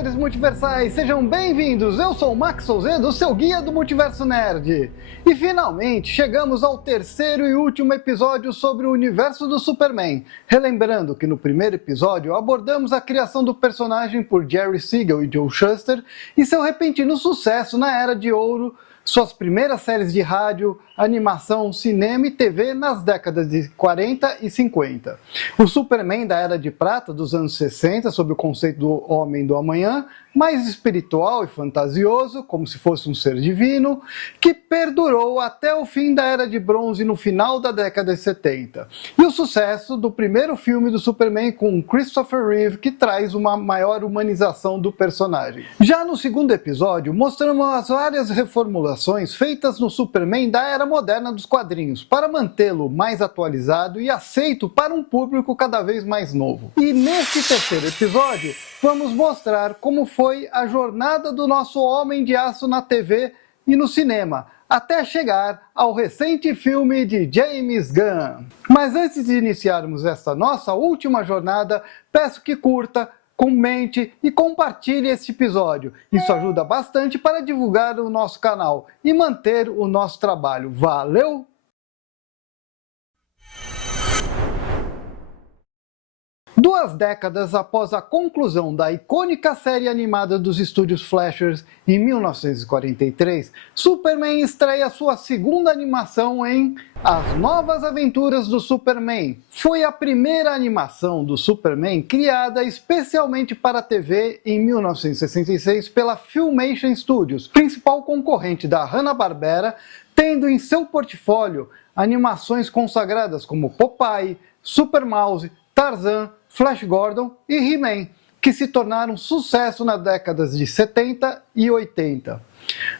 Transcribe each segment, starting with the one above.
seres multiversais, sejam bem-vindos! Eu sou o Max Souzedo, seu guia do Multiverso Nerd. E finalmente chegamos ao terceiro e último episódio sobre o universo do Superman. Relembrando que no primeiro episódio abordamos a criação do personagem por Jerry Siegel e Joe Shuster e seu repentino sucesso na Era de Ouro, suas primeiras séries de rádio, animação, cinema e TV nas décadas de 40 e 50. O Superman da Era de Prata dos anos 60, sob o conceito do Homem do Amanhã, mais espiritual e fantasioso, como se fosse um ser divino, que perdurou até o fim da Era de Bronze no final da década de 70. E o sucesso do primeiro filme do Superman com Christopher Reeve, que traz uma maior humanização do personagem. Já no segundo episódio, mostramos as várias reformulações feitas no Superman da Era moderna dos quadrinhos, para mantê-lo mais atualizado e aceito para um público cada vez mais novo. E nesse terceiro episódio, vamos mostrar como foi a jornada do nosso Homem de Aço na TV e no cinema, até chegar ao recente filme de James Gunn. Mas antes de iniciarmos esta nossa última jornada, peço que curta, comente e compartilhe este episódio. Isso ajuda bastante para divulgar o nosso canal e manter o nosso trabalho. Valeu! Duas décadas após a conclusão da icônica série animada dos estúdios Flashers, em 1943, Superman estreia sua segunda animação em As Novas Aventuras do Superman. Foi a primeira animação do Superman criada especialmente para a TV em 1966 pela Filmation Studios, principal concorrente da Hanna-Barbera, tendo em seu portfólio animações consagradas como Popeye, Super Mouse, Tarzan, Flash Gordon e He-Man, que se tornaram sucesso nas décadas de 70 e 80.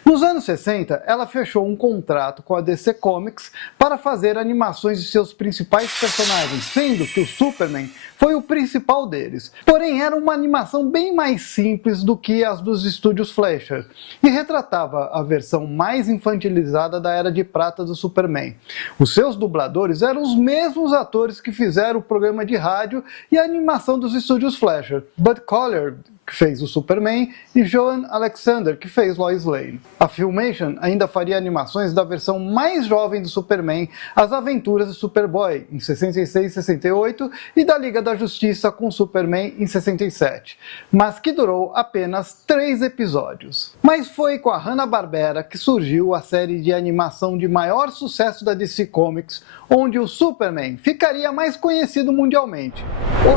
Nos anos 60, ela fechou um contrato com a DC Comics para fazer animações de seus principais personagens, sendo que o Superman foi o principal deles. Porém, era uma animação bem mais simples do que as dos estúdios Fleischer, e retratava a versão mais infantilizada da Era de Prata do Superman. Os seus dubladores eram os mesmos atores que fizeram o programa de rádio e a animação dos estúdios Fleischer, Bud Collyer, que fez o Superman, e Joan Alexander, que fez Lois Lane. A Filmation ainda faria animações da versão mais jovem do Superman, As Aventuras do Superboy, em 66 e 68, e da Liga da Justiça com Superman em 67, mas que durou apenas 3 episódios. Mas foi com a Hanna-Barbera que surgiu a série de animação de maior sucesso da DC Comics, onde o Superman ficaria mais conhecido mundialmente.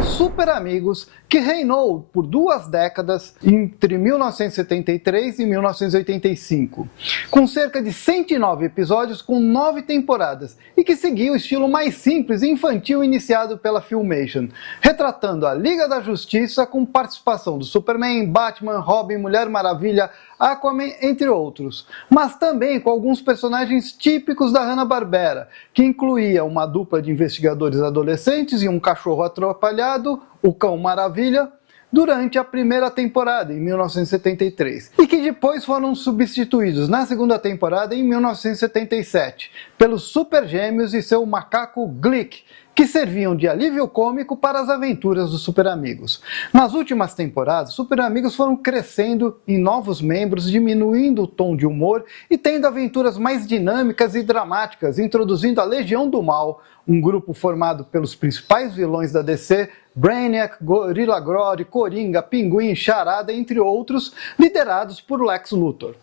Os Super Amigos, que reinou por 2 décadas entre 1973 e 1985, com cerca de 109 episódios com 9 temporadas, e que seguia o estilo mais simples e infantil iniciado pela Filmation, retratando a Liga da Justiça com participação do Superman, Batman, Robin, Mulher Maravilha, Aquaman, entre outros, mas também com alguns personagens típicos da Hanna-Barbera, que incluía uma dupla de investigadores adolescentes e um cachorro atrapalhado, o Cão Maravilha, durante a primeira temporada, em 1973, e que depois foram substituídos na segunda temporada, em 1977, pelos Super Gêmeos e seu macaco Glick, que serviam de alívio cômico para as aventuras dos Super Amigos. Nas últimas temporadas, os Super Amigos foram crescendo em novos membros, diminuindo o tom de humor e tendo aventuras mais dinâmicas e dramáticas, introduzindo a Legião do Mal, um grupo formado pelos principais vilões da DC, Brainiac, Gorilla Grodd, Coringa, Pinguim, Charada, entre outros, liderados por Lex Luthor.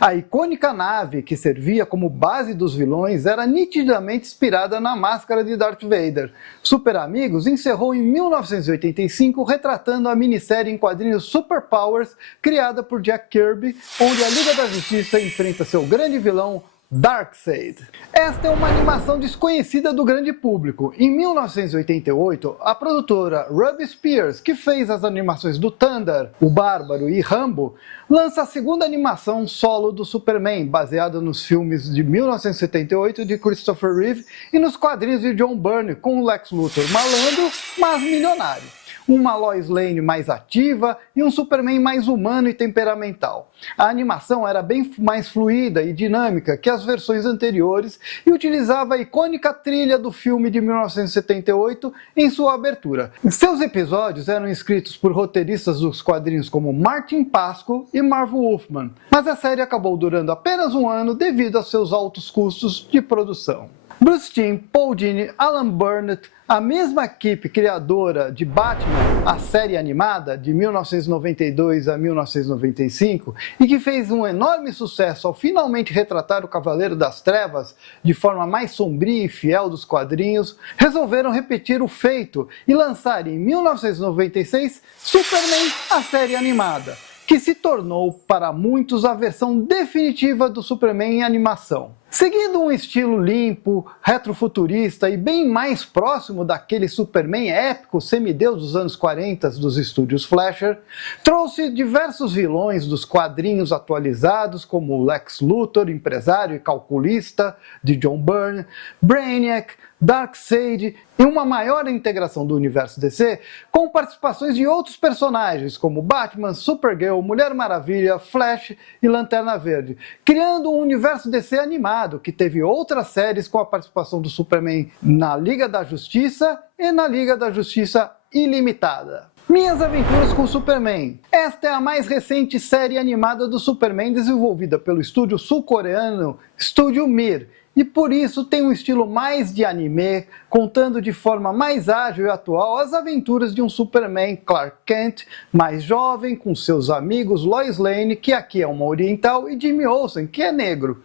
A icônica nave que servia como base dos vilões era nitidamente inspirada na máscara de Darth Vader. Super Amigos encerrou em 1985 retratando a minissérie em quadrinhos Super Powers, criada por Jack Kirby, onde a Liga da Justiça enfrenta seu grande vilão, Darkseid. Esta é uma animação desconhecida do grande público. Em 1988, a produtora Ruby Spears, que fez as animações do Thunder, o Bárbaro e Rambo, lança a segunda animação solo do Superman, baseada nos filmes de 1978 de Christopher Reeve e nos quadrinhos de John Byrne, com o Lex Luthor malandro, mas milionário. uma Lois Lane mais ativa e um Superman mais humano e temperamental. A animação era bem mais fluida e dinâmica que as versões anteriores e utilizava a icônica trilha do filme de 1978 em sua abertura. Seus episódios eram escritos por roteiristas dos quadrinhos como Martin Pasko e Marv Wolfman, mas a série acabou durando apenas um ano devido aos seus altos custos de produção. Bruce Timm, Paul Dini, Alan Burnett, a mesma equipe criadora de Batman, a série animada de 1992 a 1995, e que fez um enorme sucesso ao finalmente retratar o Cavaleiro das Trevas de forma mais sombria e fiel dos quadrinhos, resolveram repetir o feito e lançar em 1996 Superman, a série animada, que se tornou para muitos a versão definitiva do Superman em animação. Seguindo um estilo limpo, retrofuturista e bem mais próximo daquele Superman épico semideus dos anos 40 dos estúdios Fleischer, trouxe diversos vilões dos quadrinhos atualizados, como Lex Luthor, empresário e calculista, de John Byrne, Brainiac, Darkseid e uma maior integração do universo DC com participações de outros personagens como Batman, Supergirl, Mulher Maravilha, Flash e Lanterna Verde, criando um universo DC animado que teve outras séries com a participação do Superman na Liga da Justiça e na Liga da Justiça Ilimitada. Minhas Aventuras com Superman. Esta é a mais recente série animada do Superman desenvolvida pelo estúdio sul-coreano Studio Mir, e por isso tem um estilo mais de anime, contando de forma mais ágil e atual as aventuras de um Superman Clark Kent, mais jovem, com seus amigos Lois Lane, que aqui é uma oriental, e Jimmy Olsen, que é negro.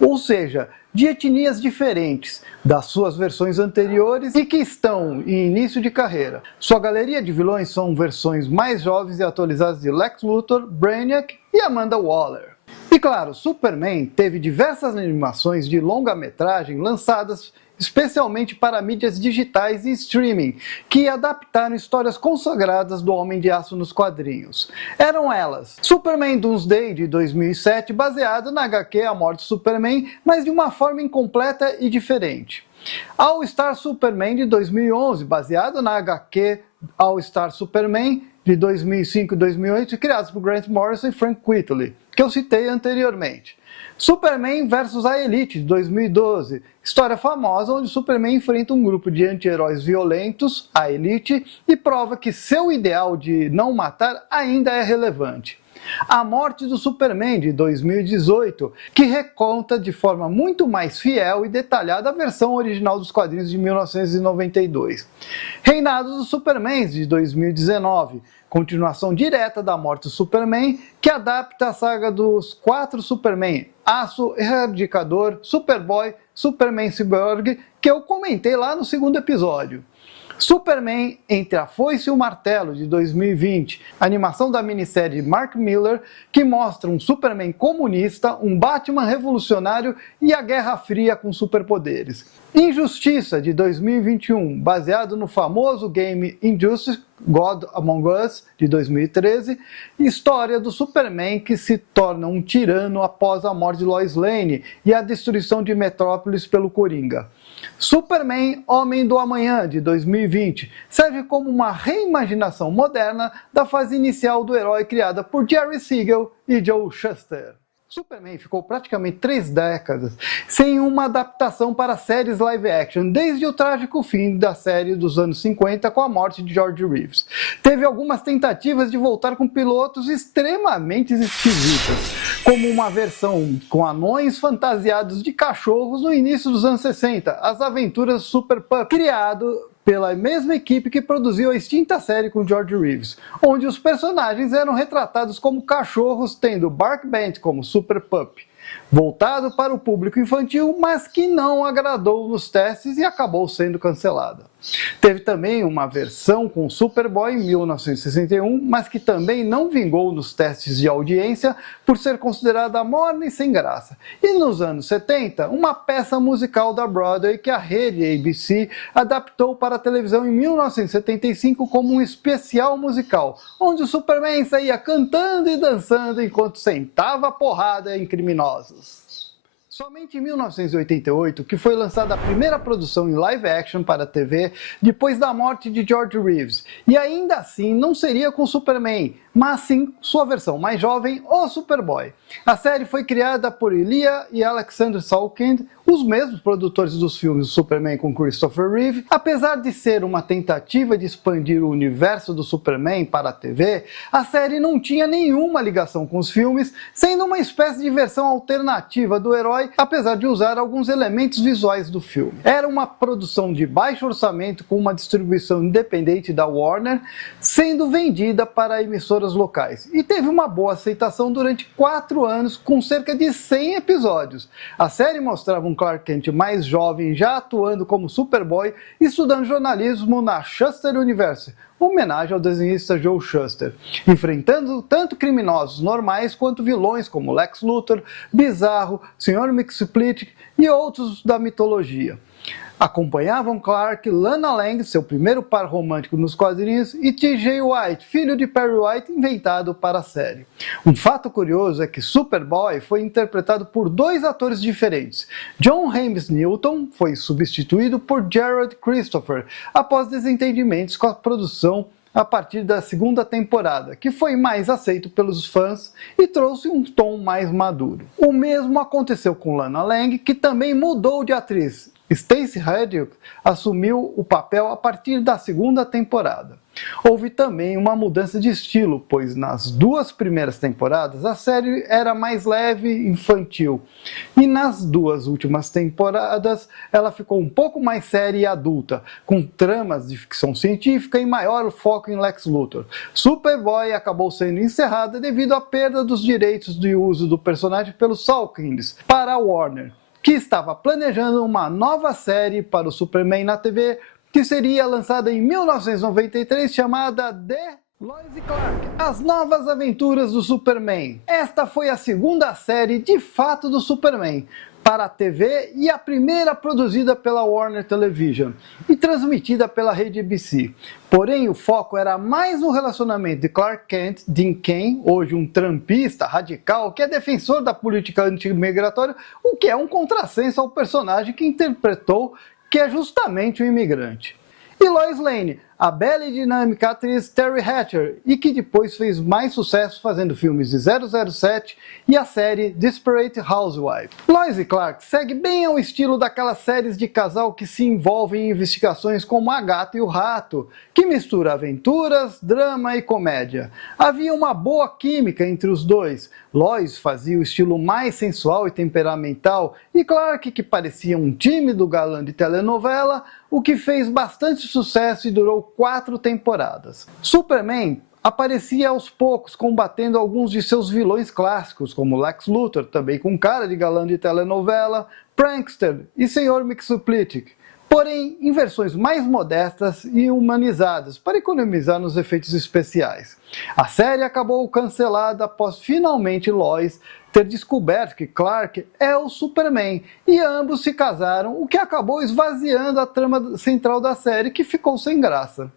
Ou seja, de etnias diferentes das suas versões anteriores e que estão em início de carreira. Sua galeria de vilões são versões mais jovens e atualizadas de Lex Luthor, Brainiac e Amanda Waller. E claro, Superman teve diversas animações de longa-metragem lançadas especialmente para mídias digitais e streaming, que adaptaram histórias consagradas do Homem de Aço nos quadrinhos. Eram elas: Superman Doomsday, de 2007, baseado na HQ A Morte de Superman, mas de uma forma incompleta e diferente. All Star Superman, de 2011, baseado na HQ All Star Superman, de 2005 e 2008, criados por Grant Morrison e Frank Quitely, que eu citei anteriormente. Superman vs a Elite, de 2012, história famosa onde Superman enfrenta um grupo de anti-heróis violentos, a Elite, e prova que seu ideal de não matar ainda é relevante. A Morte do Superman, de 2018, que reconta de forma muito mais fiel e detalhada a versão original dos quadrinhos de 1992. Reinado dos Supermans, de 2019, continuação direta da Morte do Superman, que adapta a saga dos 4 Superman: Aço, Erradicador, Superboy, Superman Cyborg, que eu comentei lá no segundo episódio. Superman Entre a Foice e o Martelo, de 2020, animação da minissérie Mark Millar, que mostra um Superman comunista, um Batman revolucionário e a Guerra Fria com superpoderes. Injustiça, de 2021, baseado no famoso game Injustice, God Among Us, de 2013, história do Superman que se torna um tirano após a morte de Lois Lane e a destruição de Metrópolis pelo Coringa. Superman Homem do Amanhã, de 2020, serve como uma reimaginação moderna da fase inicial do herói criada por Jerry Siegel e Joe Shuster. Superman ficou praticamente 3 décadas sem uma adaptação para séries live action, desde o trágico fim da série dos anos 50 com a morte de George Reeves. Teve algumas tentativas de voltar com pilotos extremamente esquisitas, como uma versão com anões fantasiados de cachorros no início dos anos 60, As Aventuras do Super Pup, criado pela mesma equipe que produziu a extinta série com George Reeves, onde os personagens eram retratados como cachorros, tendo Bark Bent como Super Pup, voltado para o público infantil, mas que não agradou nos testes e acabou sendo cancelada. Teve também uma versão com Superboy em 1961, mas que também não vingou nos testes de audiência por ser considerada morna e sem graça. E nos anos 70, uma peça musical da Broadway que a rede ABC adaptou para a televisão em 1975 como um especial musical, onde o Superman saía cantando e dançando enquanto sentava a porrada em criminosos. Somente em 1988 que foi lançada a primeira produção em live action para a TV depois da morte de George Reeves, e ainda assim não seria com Superman, mas sim sua versão mais jovem, o Superboy. A série foi criada por Iliya e Alexander Salkind, os mesmos produtores dos filmes Superman com Christopher Reeve. Apesar de ser uma tentativa de expandir o universo do Superman para a TV, a série não tinha nenhuma ligação com os filmes, sendo uma espécie de versão alternativa do herói, apesar de usar alguns elementos visuais do filme. Era uma produção de baixo orçamento com uma distribuição independente da Warner, sendo vendida para emissoras locais, e teve uma boa aceitação durante 4 anos, com cerca de 100 episódios. A série mostrava um Clark Kent mais jovem, já atuando como Superboy, estudando jornalismo na Shuster University, homenagem ao desenhista Joe Shuster, enfrentando tanto criminosos normais quanto vilões como Lex Luthor, Bizarro, Sr. Mxyzptlk e outros da mitologia. Acompanhavam Clark, Lana Lang, seu primeiro par romântico nos quadrinhos, e T.J. White, filho de Perry White, inventado para a série. Um fato curioso é que Superboy foi interpretado por 2 atores diferentes. John James Newton foi substituído por Jared Christopher, após desentendimentos com a produção a partir da 2ª temporada, que foi mais aceito pelos fãs e trouxe um tom mais maduro. O mesmo aconteceu com Lana Lang, que também mudou de atriz. Stacey Hajduk assumiu o papel a partir da 2ª temporada. Houve também uma mudança de estilo, pois nas 2 primeiras temporadas a série era mais leve e infantil, e nas 2 últimas temporadas ela ficou um pouco mais séria e adulta, com tramas de ficção científica e maior foco em Lex Luthor. Superboy acabou sendo encerrada devido à perda dos direitos de uso do personagem pelos Salkinds para a Warner, que estava planejando uma nova série para o Superman na TV, que seria lançada em 1993, chamada The Lois e Clark, As Novas Aventuras do Superman. Esta foi a 2ª série de fato do Superman para a TV e a primeira produzida pela Warner Television e transmitida pela rede ABC. Porém, o foco era mais no relacionamento de Clark Kent, Dean Cain, hoje um trumpista radical que é defensor da política anti-imigratória, o que é um contrassenso ao personagem que interpretou, que é justamente um imigrante. E Lois Lane, a bela e dinâmica atriz Terry Hatcher, e que depois fez mais sucesso fazendo filmes de 007 e a série Desperate Housewives. Lois e Clark segue bem ao estilo daquelas séries de casal que se envolvem em investigações como A Gata e o Rato, que mistura aventuras, drama e comédia. Havia uma boa química entre os dois. Lois fazia o estilo mais sensual e temperamental, e Clark, que parecia um tímido galã de telenovela, o que fez bastante sucesso e durou 4 temporadas. Superman aparecia aos poucos combatendo alguns de seus vilões clássicos, como Lex Luthor, também com cara de galã de telenovela, Prankster e Sr. Mxyzptlk, porém em versões mais modestas e humanizadas, para economizar nos efeitos especiais. A série acabou cancelada após finalmente Lois ter descoberto que Clark é o Superman, e ambos se casaram, o que acabou esvaziando a trama central da série, que ficou sem graça.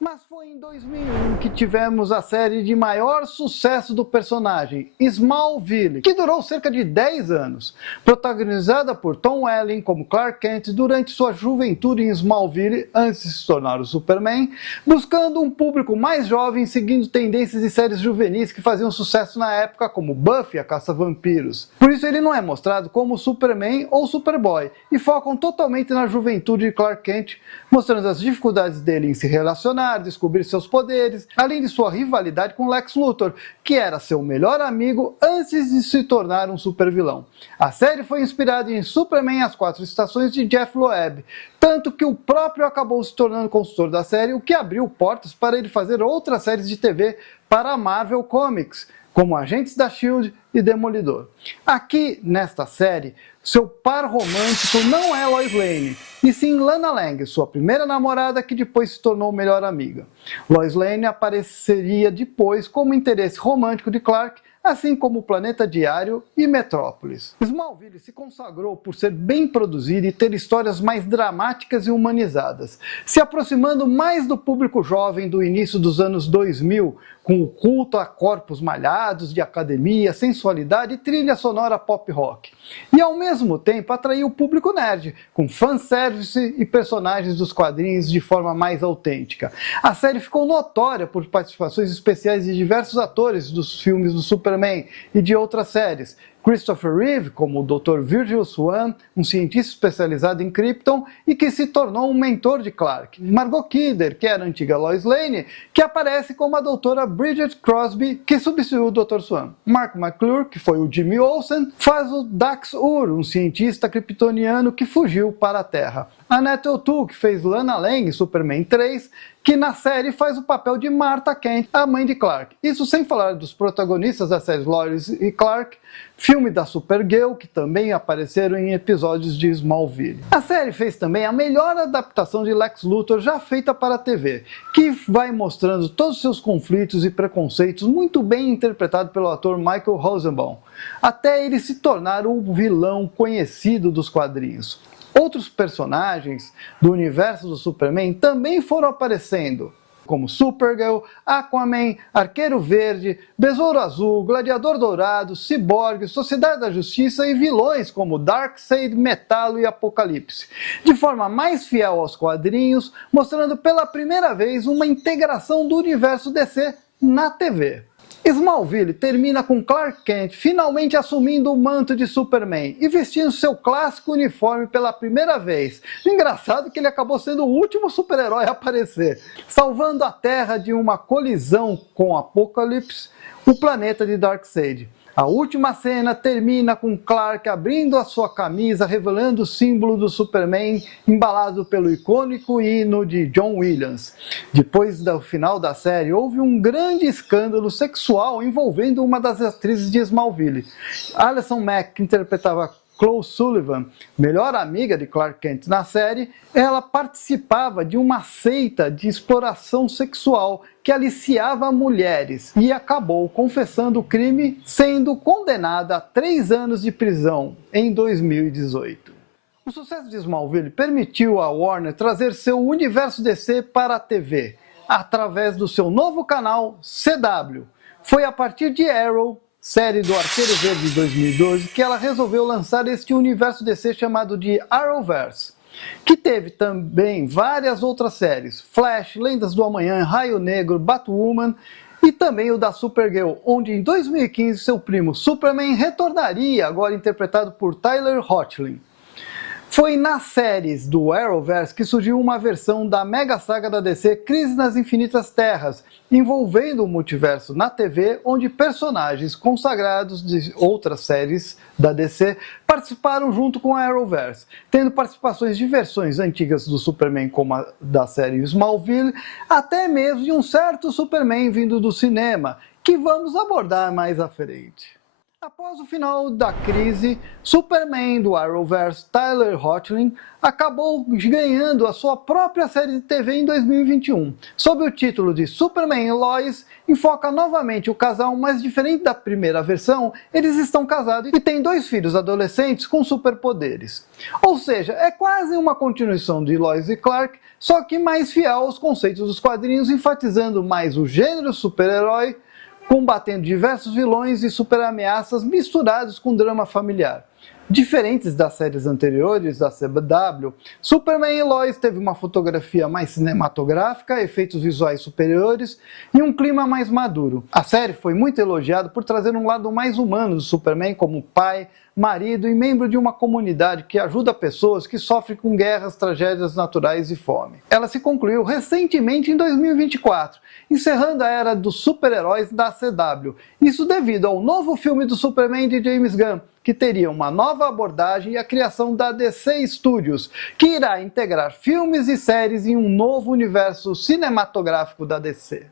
Mas foi em 2001 que tivemos a série de maior sucesso do personagem, Smallville, que durou cerca de 10 anos. Protagonizada por Tom Welling como Clark Kent durante sua juventude em Smallville, antes de se tornar o Superman, buscando um público mais jovem, seguindo tendências de séries juvenis que faziam sucesso na época, como Buffy, a Caça-Vampiros. Por isso ele não é mostrado como Superman ou Superboy, e focam totalmente na juventude de Clark Kent, mostrando as dificuldades dele em se relacionar, descobrir seus poderes, além de sua rivalidade com Lex Luthor, que era seu melhor amigo antes de se tornar um supervilão. A série foi inspirada em Superman As 4 Estações de Jeff Loeb, tanto que o próprio acabou se tornando consultor da série, o que abriu portas para ele fazer outras séries de TV para a Marvel Comics, como Agentes da S.H.I.E.L.D. e Demolidor. Aqui, nesta série, seu par romântico não é Lois Lane, e sim Lana Lang, sua primeira namorada que depois se tornou melhor amiga. Lois Lane apareceria depois como interesse romântico de Clark, assim como O Planeta Diário e Metrópolis. Smallville se consagrou por ser bem produzida e ter histórias mais dramáticas e humanizadas, se aproximando mais do público jovem do início dos anos 2000, com o culto a corpos malhados de academia, sensualidade e trilha sonora pop rock. E ao mesmo tempo atraiu o público nerd, com fanservice e personagens dos quadrinhos de forma mais autêntica. A série ficou notória por participações especiais de diversos atores dos filmes do Superman e de outras séries. Christopher Reeve, como o Dr. Virgil Swan, um cientista especializado em Krypton e que se tornou um mentor de Clark. Margot Kidder, que era a antiga Lois Lane, que aparece como a doutora Bridget Crosby, que substituiu o Dr. Swan. Mark McClure, que foi o Jimmy Olsen, faz o Dax-Ur, um cientista kryptoniano que fugiu para a Terra. Annette O'Toole, que fez Lana Lang em Superman 3, que na série faz o papel de Martha Kent, a mãe de Clark. Isso sem falar dos protagonistas da série Lois e Clark, filme da Supergirl, que também apareceram em episódios de Smallville. A série fez também a melhor adaptação de Lex Luthor já feita para a TV, que vai mostrando todos os seus conflitos e preconceitos muito bem interpretado pelo ator Michael Rosenbaum, até ele se tornar o vilão conhecido dos quadrinhos. Outros personagens do universo do Superman também foram aparecendo, como Supergirl, Aquaman, Arqueiro Verde, Besouro Azul, Gladiador Dourado, Cyborg, Sociedade da Justiça e vilões como Darkseid, Metallo e Apocalipse, de forma mais fiel aos quadrinhos, mostrando pela primeira vez uma integração do universo DC na TV. Smallville termina com Clark Kent finalmente assumindo o manto de Superman e vestindo seu clássico uniforme pela primeira vez. Engraçado que ele acabou sendo o último super-herói a aparecer, salvando a Terra de uma colisão com Apocalipse, o planeta de Darkseid. A última cena termina com Clark abrindo a sua camisa, revelando o símbolo do Superman, embalado pelo icônico hino de John Williams. Depois do final da série, houve um grande escândalo sexual envolvendo uma das atrizes de Smallville. Alison Mack, que interpretava Chloe Sullivan, melhor amiga de Clark Kent na série, ela participava de uma seita de exploração sexual que aliciava mulheres e acabou confessando o crime, sendo condenada a 3 anos de prisão em 2018. O sucesso de Smallville permitiu a Warner trazer seu universo DC para a TV, através do seu novo canal CW. Foi a partir de Arrow, série do Arqueiro Verde de 2012, que ela resolveu lançar este universo DC chamado de Arrowverse, que teve também várias outras séries, Flash, Lendas do Amanhã, Raio Negro, Batwoman e também o da Supergirl, onde em 2015 seu primo Superman retornaria, agora interpretado por Tyler Hoechlin. Foi nas séries do Arrowverse que surgiu uma versão da mega saga da DC Crise nas Infinitas Terras, envolvendo o multiverso na TV, onde personagens consagrados de outras séries da DC participaram junto com a Arrowverse, tendo participações de versões antigas do Superman como a da série Smallville, até mesmo de um certo Superman vindo do cinema, que vamos abordar mais à frente. Após o final da crise, Superman do Arrowverse, Tyler Hoechlin, acabou ganhando a sua própria série de TV em 2021. Sob o título de Superman e Lois, enfoca novamente o casal, mas diferente da primeira versão, eles estão casados e têm 2 filhos adolescentes com superpoderes. Ou seja, é quase uma continuação de Lois e Clark, só que mais fiel aos conceitos dos quadrinhos, enfatizando mais o gênero super-herói, combatendo diversos vilões e super-ameaças misturados com drama familiar. Diferentes das séries anteriores da CW, Superman e Lois teve uma fotografia mais cinematográfica, efeitos visuais superiores e um clima mais maduro. A série foi muito elogiada por trazer um lado mais humano do Superman como pai, marido e membro de uma comunidade que ajuda pessoas que sofrem com guerras, tragédias naturais e fome. Ela se concluiu recentemente em 2024, encerrando a era dos super-heróis da CW. Isso devido ao novo filme do Superman de James Gunn, que teria uma nova abordagem e a criação da DC Studios, que irá integrar filmes e séries em um novo universo cinematográfico da DC.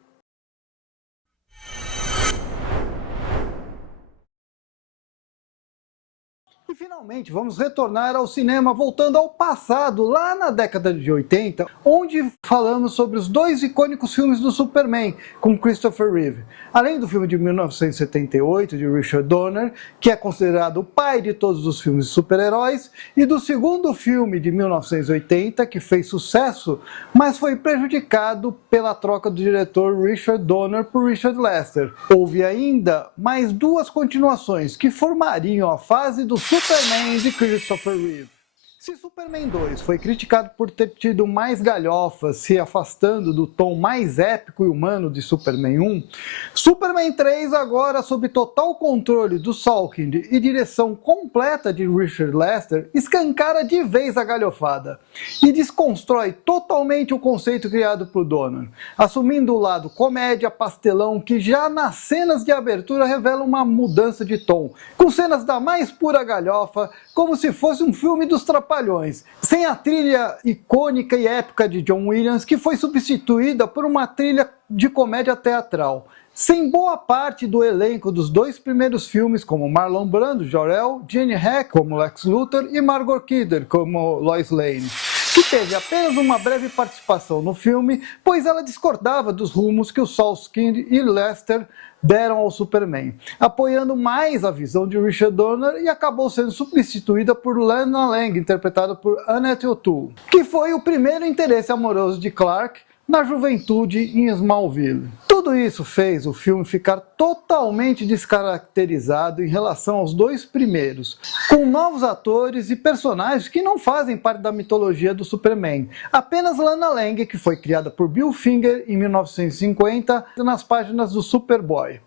E finalmente, Finalmente, vamos retornar ao cinema, voltando ao passado, lá na década de 80, onde falamos sobre os dois icônicos filmes do Superman, com Christopher Reeve. Além do filme de 1978, de Richard Donner, que é considerado o pai de todos os filmes de super-heróis, e do segundo filme de 1980, que fez sucesso, mas foi prejudicado pela troca do diretor Richard Donner por Richard Lester. Houve ainda mais duas continuações, que formariam a fase do Superman de Christopher Reeve. Se Superman 2 foi criticado por ter tido mais galhofas, se afastando do tom mais épico e humano de Superman 1, Superman 3, agora sob total controle do Salkind e direção completa de Richard Lester, escancara de vez a galhofada e desconstrói totalmente o conceito criado por Donner, assumindo o lado comédia pastelão que já nas cenas de abertura revela uma mudança de tom, com cenas da mais pura galhofa, como se fosse um filme dos Trapalhões, sem a trilha icônica e épica de John Williams, que foi substituída por uma trilha de comédia teatral, sem boa parte do elenco dos dois primeiros filmes, como Marlon Brando, Jor-El, Gene Hackman como Lex Luthor e Margot Kidder como Lois Lane, que teve apenas uma breve participação no filme, pois ela discordava dos rumos que o Salkind e Lester deram ao Superman, apoiando mais a visão de Richard Donner, e acabou sendo substituída por Lana Lang, interpretada por Annette O'Toole, que foi o primeiro interesse amoroso de Clark na juventude em Smallville. Tudo isso fez o filme ficar totalmente descaracterizado em relação aos dois primeiros, com novos atores e personagens que não fazem parte da mitologia do Superman. Apenas Lana Lang, que foi criada por Bill Finger em 1950 nas páginas do Superboy.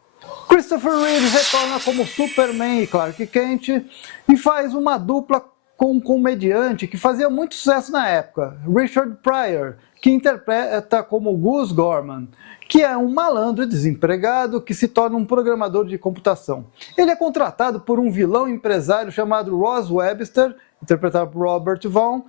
Christopher Reeve retorna como Superman e Clark Kent e faz uma dupla com um comediante que fazia muito sucesso na época, Richard Pryor, que interpreta como Gus Gorman, que é um malandro desempregado que se torna um programador de computação. Ele é contratado por um vilão empresário chamado Ross Webster, interpretado por Robert Vaughn,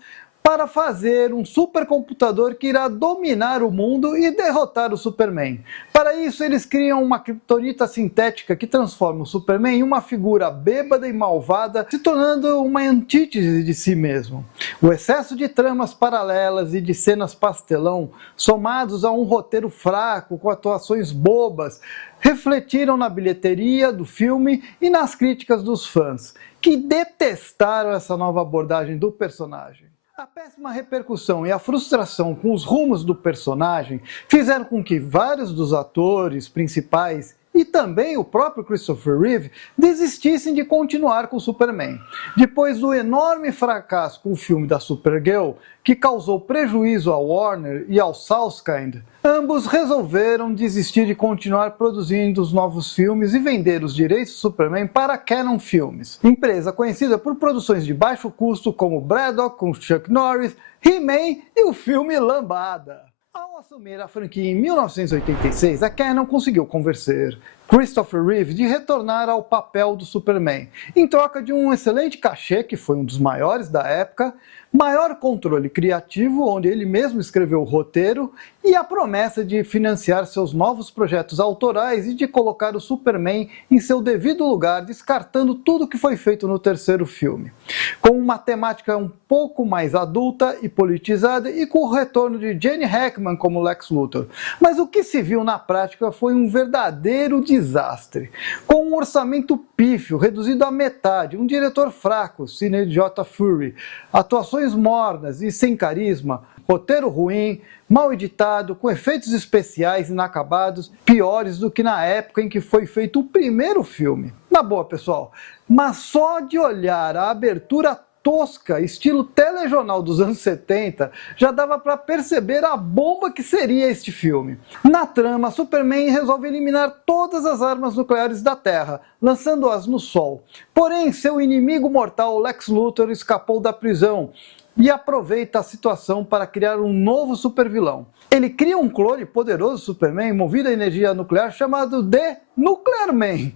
para fazer um supercomputador que irá dominar o mundo e derrotar o Superman. Para isso, eles criam uma criptonita sintética que transforma o Superman em uma figura bêbada e malvada, se tornando uma antítese de si mesmo. O excesso de tramas paralelas e de cenas pastelão, somados a um roteiro fraco com atuações bobas, refletiram na bilheteria do filme e nas críticas dos fãs, que detestaram essa nova abordagem do personagem. A péssima repercussão e a frustração com os rumos do personagem fizeram com que vários dos atores principais e também o próprio Christopher Reeve desistissem de continuar com o Superman. Depois do enorme fracasso com o filme da Supergirl, que causou prejuízo à Warner e ao Salkind, ambos resolveram desistir de continuar produzindo os novos filmes e vender os direitos do Superman para a Cannon Films, empresa conhecida por produções de baixo custo como Braddock com Chuck Norris, He-Man e o filme Lambada. Ao assumir a franquia em 1986, a Cannon conseguiu convencer Christopher Reeve de retornar ao papel do Superman, em troca de um excelente cachê, que foi um dos maiores da época, maior controle criativo, onde ele mesmo escreveu o roteiro, e a promessa de financiar seus novos projetos autorais e de colocar o Superman em seu devido lugar, descartando tudo que foi feito no terceiro filme, com uma temática um pouco mais adulta e politizada, e com o retorno de Gene Hackman como Lex Luthor. Mas o que se viu na prática foi um verdadeiro desastre, com um orçamento pífio, reduzido à metade, um diretor fraco, Sidney J. Furie, atuações mornas e sem carisma, roteiro ruim, mal editado, com efeitos especiais inacabados, piores do que na época em que foi feito o primeiro filme. Na boa, pessoal, mas só de olhar a abertura tosca, estilo telejornal dos anos 70, já dava para perceber a bomba que seria este filme. Na trama, Superman resolve eliminar todas as armas nucleares da Terra, lançando-as no Sol. Porém, seu inimigo mortal, Lex Luthor, escapou da prisão e aproveita a situação para criar um novo supervilão. Ele cria um clone poderoso do Superman movido a energia nuclear chamado de Nuclear Man.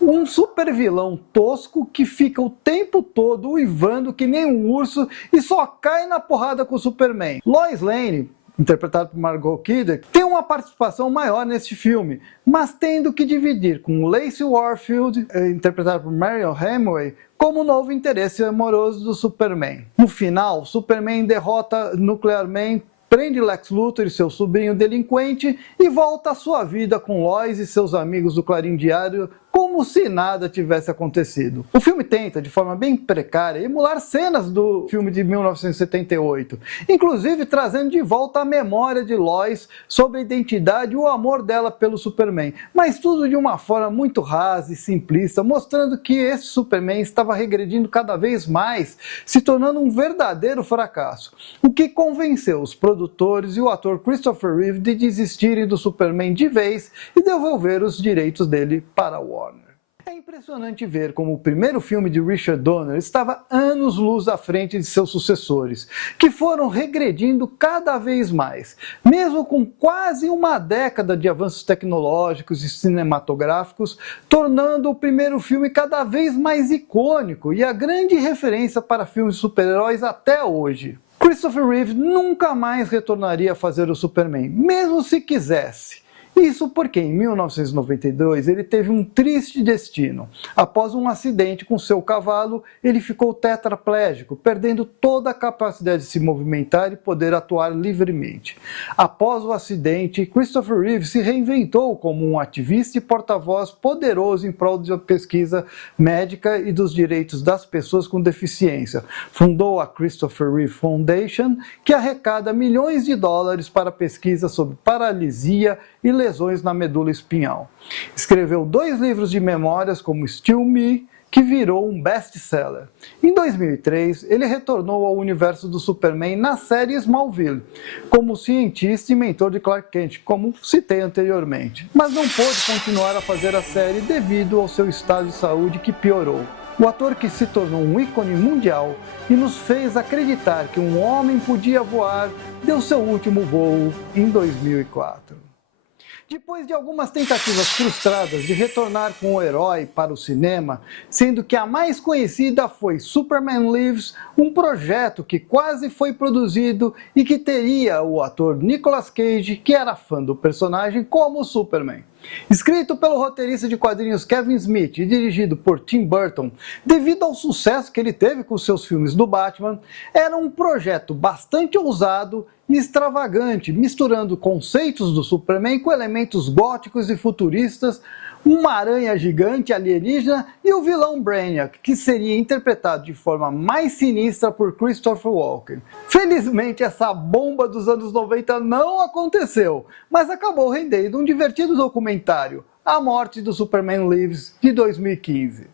Um super vilão tosco que fica o tempo todo uivando que nem um urso e só cai na porrada com o Superman. Lois Lane, interpretado por Margot Kidder, tem uma participação maior neste filme, mas tendo que dividir com Lacey Warfield, interpretado por Marion Hemingway, como novo interesse amoroso do Superman. No final, Superman derrota Nuclear Man, prende Lex Luthor e seu sobrinho delinquente e volta à sua vida com Lois e seus amigos do Clarim Diário como se nada tivesse acontecido. O filme tenta, de forma bem precária, emular cenas do filme de 1978, inclusive trazendo de volta a memória de Lois sobre a identidade e o amor dela pelo Superman, mas tudo de uma forma muito rasa e simplista, mostrando que esse Superman estava regredindo cada vez mais, se tornando um verdadeiro fracasso, o que convenceu os produtores e o ator Christopher Reeve de desistirem do Superman de vez e devolver os direitos dele para a Warner. É impressionante ver como o primeiro filme de Richard Donner estava anos-luz à frente de seus sucessores, que foram regredindo cada vez mais, mesmo com quase uma década de avanços tecnológicos e cinematográficos, tornando o primeiro filme cada vez mais icônico e a grande referência para filmes de super-heróis até hoje. Christopher Reeve nunca mais retornaria a fazer o Superman, mesmo se quisesse. Isso porque em 1992 ele teve um triste destino. Após um acidente com seu cavalo, ele ficou tetraplégico, perdendo toda a capacidade de se movimentar e poder atuar livremente. Após o acidente, Christopher Reeve se reinventou como um ativista e porta-voz poderoso em prol da pesquisa médica e dos direitos das pessoas com deficiência. Fundou a Christopher Reeve Foundation, que arrecada milhões de dólares para pesquisa sobre paralisia e lesões na medula espinhal. Escreveu 2 livros de memórias como Still Me, que virou um best-seller. Em 2003, ele retornou ao universo do Superman na série Smallville, como cientista e mentor de Clark Kent, como citei anteriormente. Mas não pôde continuar a fazer a série devido ao seu estado de saúde que piorou. O ator que se tornou um ícone mundial e nos fez acreditar que um homem podia voar, deu seu último voo em 2004. Depois de algumas tentativas frustradas de retornar com o herói para o cinema, sendo que a mais conhecida foi Superman Lives, um projeto que quase foi produzido e que teria o ator Nicolas Cage, que era fã do personagem, como Superman. Escrito pelo roteirista de quadrinhos Kevin Smith e dirigido por Tim Burton, devido ao sucesso que ele teve com seus filmes do Batman, era um projeto bastante ousado e extravagante, misturando conceitos do Superman com elementos góticos e futuristas, uma aranha gigante alienígena e o vilão Brainiac, que seria interpretado de forma mais sinistra por Christopher Walken. Felizmente essa bomba dos anos 90 não aconteceu, mas acabou rendendo um divertido documentário, A Morte do Superman Lives, de 2015.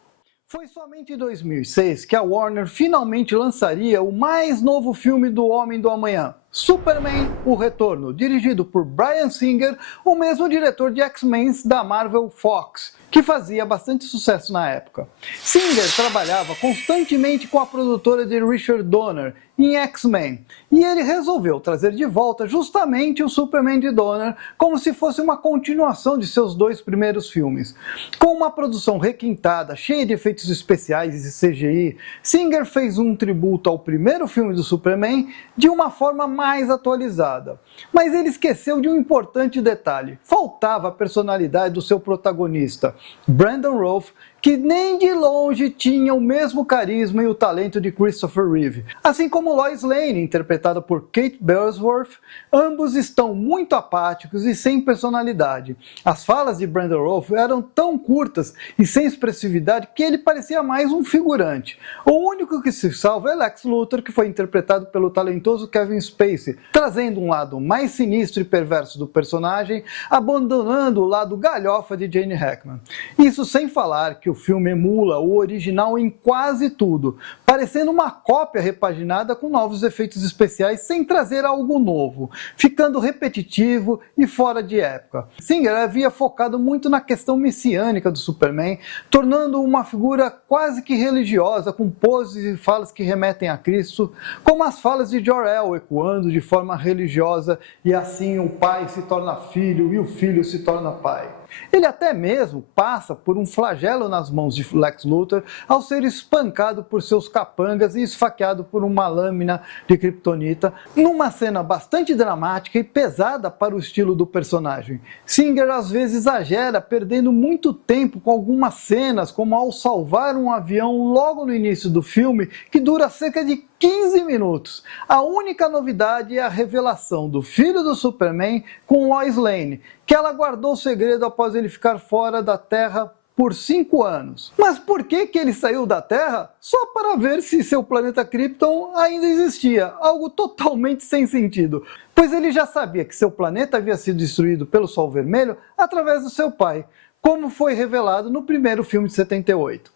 Foi somente em 2006 que a Warner finalmente lançaria o mais novo filme do Homem do Amanhã, Superman, O Retorno, dirigido por Bryan Singer, o mesmo diretor de X-Men da Marvel Fox, que fazia bastante sucesso na época. Singer trabalhava constantemente com a produtora de Richard Donner em X-Men, e ele resolveu trazer de volta justamente o Superman de Donner como se fosse uma continuação de seus 2 primeiros filmes. Com uma produção requintada, cheia de efeitos especiais e CGI, Singer fez um tributo ao primeiro filme do Superman de uma forma mais atualizada. Mas ele esqueceu de um importante detalhe: faltava a personalidade do seu protagonista, Brandon Routh, que nem de longe tinha o mesmo carisma e o talento de Christopher Reeve. Assim como Lois Lane, interpretada por Kate Bosworth, ambos estão muito apáticos e sem personalidade. As falas de Brandon Routh eram tão curtas e sem expressividade que ele parecia mais um figurante. O único que se salva é Lex Luthor, que foi interpretado pelo talentoso Kevin Spacey, trazendo um lado mais sinistro e perverso do personagem, abandonando o lado galhofa de Gene Hackman. Isso sem falar que o filme emula o original em quase tudo, parecendo uma cópia repaginada com novos efeitos especiais sem trazer algo novo, ficando repetitivo e fora de época. Singer havia focado muito na questão messiânica do Superman, tornando uma figura quase que religiosa, com poses e falas que remetem a Cristo, como as falas de Jor-El ecoando de forma religiosa, e assim o pai se torna filho e o filho se torna pai. Ele até mesmo passa por um flagelo nas mãos de Lex Luthor ao ser espancado por seus capangas e esfaqueado por uma lâmina de kryptonita, numa cena bastante dramática e pesada para o estilo do personagem. Singer às vezes exagera, perdendo muito tempo com algumas cenas, como ao salvar um avião logo no início do filme, que dura cerca de 15 minutos. A única novidade é a revelação do filho do Superman com Lois Lane, que ela guardou o segredo após ele ficar fora da Terra por 5 anos. Mas por que ele saiu da Terra? Só para ver se seu planeta Krypton ainda existia, algo totalmente sem sentido, pois ele já sabia que seu planeta havia sido destruído pelo Sol Vermelho através do seu pai, como foi revelado no primeiro filme de 78.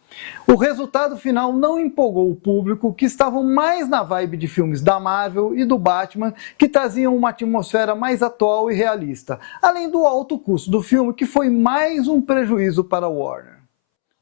O resultado final não empolgou o público, que estavam mais na vibe de filmes da Marvel e do Batman, que traziam uma atmosfera mais atual e realista, além do alto custo do filme, que foi mais um prejuízo para a Warner.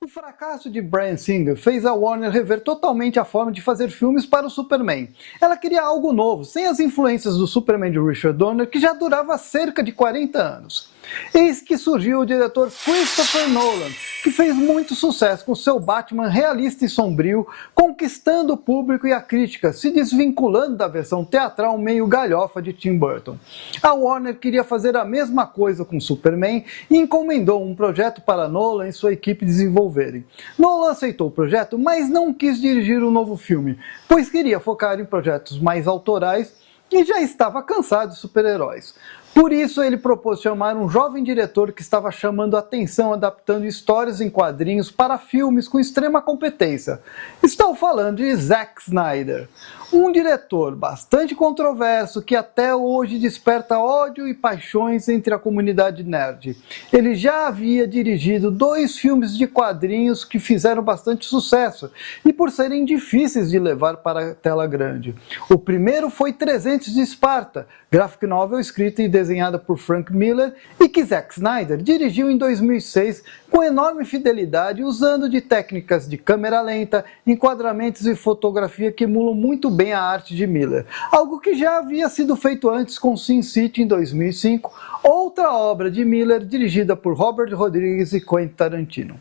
O fracasso de Bryan Singer fez a Warner rever totalmente a forma de fazer filmes para o Superman. Ela queria algo novo, sem as influências do Superman de Richard Donner, que já durava cerca de 40 anos. Eis que surgiu o diretor Christopher Nolan, que fez muito sucesso com seu Batman realista e sombrio, conquistando o público e a crítica, se desvinculando da versão teatral meio galhofa de Tim Burton. A Warner queria fazer a mesma coisa com Superman e encomendou um projeto para Nolan e sua equipe desenvolverem. Nolan aceitou o projeto, mas não quis dirigir o novo filme, pois queria focar em projetos mais autorais e já estava cansado de super-heróis. Por isso, ele propôs chamar um jovem diretor que estava chamando a atenção adaptando histórias em quadrinhos para filmes com extrema competência. Estou falando de Zack Snyder, um diretor bastante controverso que até hoje desperta ódio e paixões entre a comunidade nerd. Ele já havia dirigido 2 filmes de quadrinhos que fizeram bastante sucesso e por serem difíceis de levar para a tela grande. O primeiro foi 300 de Esparta, graphic novel escrita e desenhada por Frank Miller e que Zack Snyder dirigiu em 2006 com enorme fidelidade, usando de técnicas de câmera lenta, enquadramentos e fotografia que emulam muito bem a arte de Miller, algo que já havia sido feito antes com Sin City em 2005, outra obra de Miller dirigida por Robert Rodrigues e Quentin Tarantino.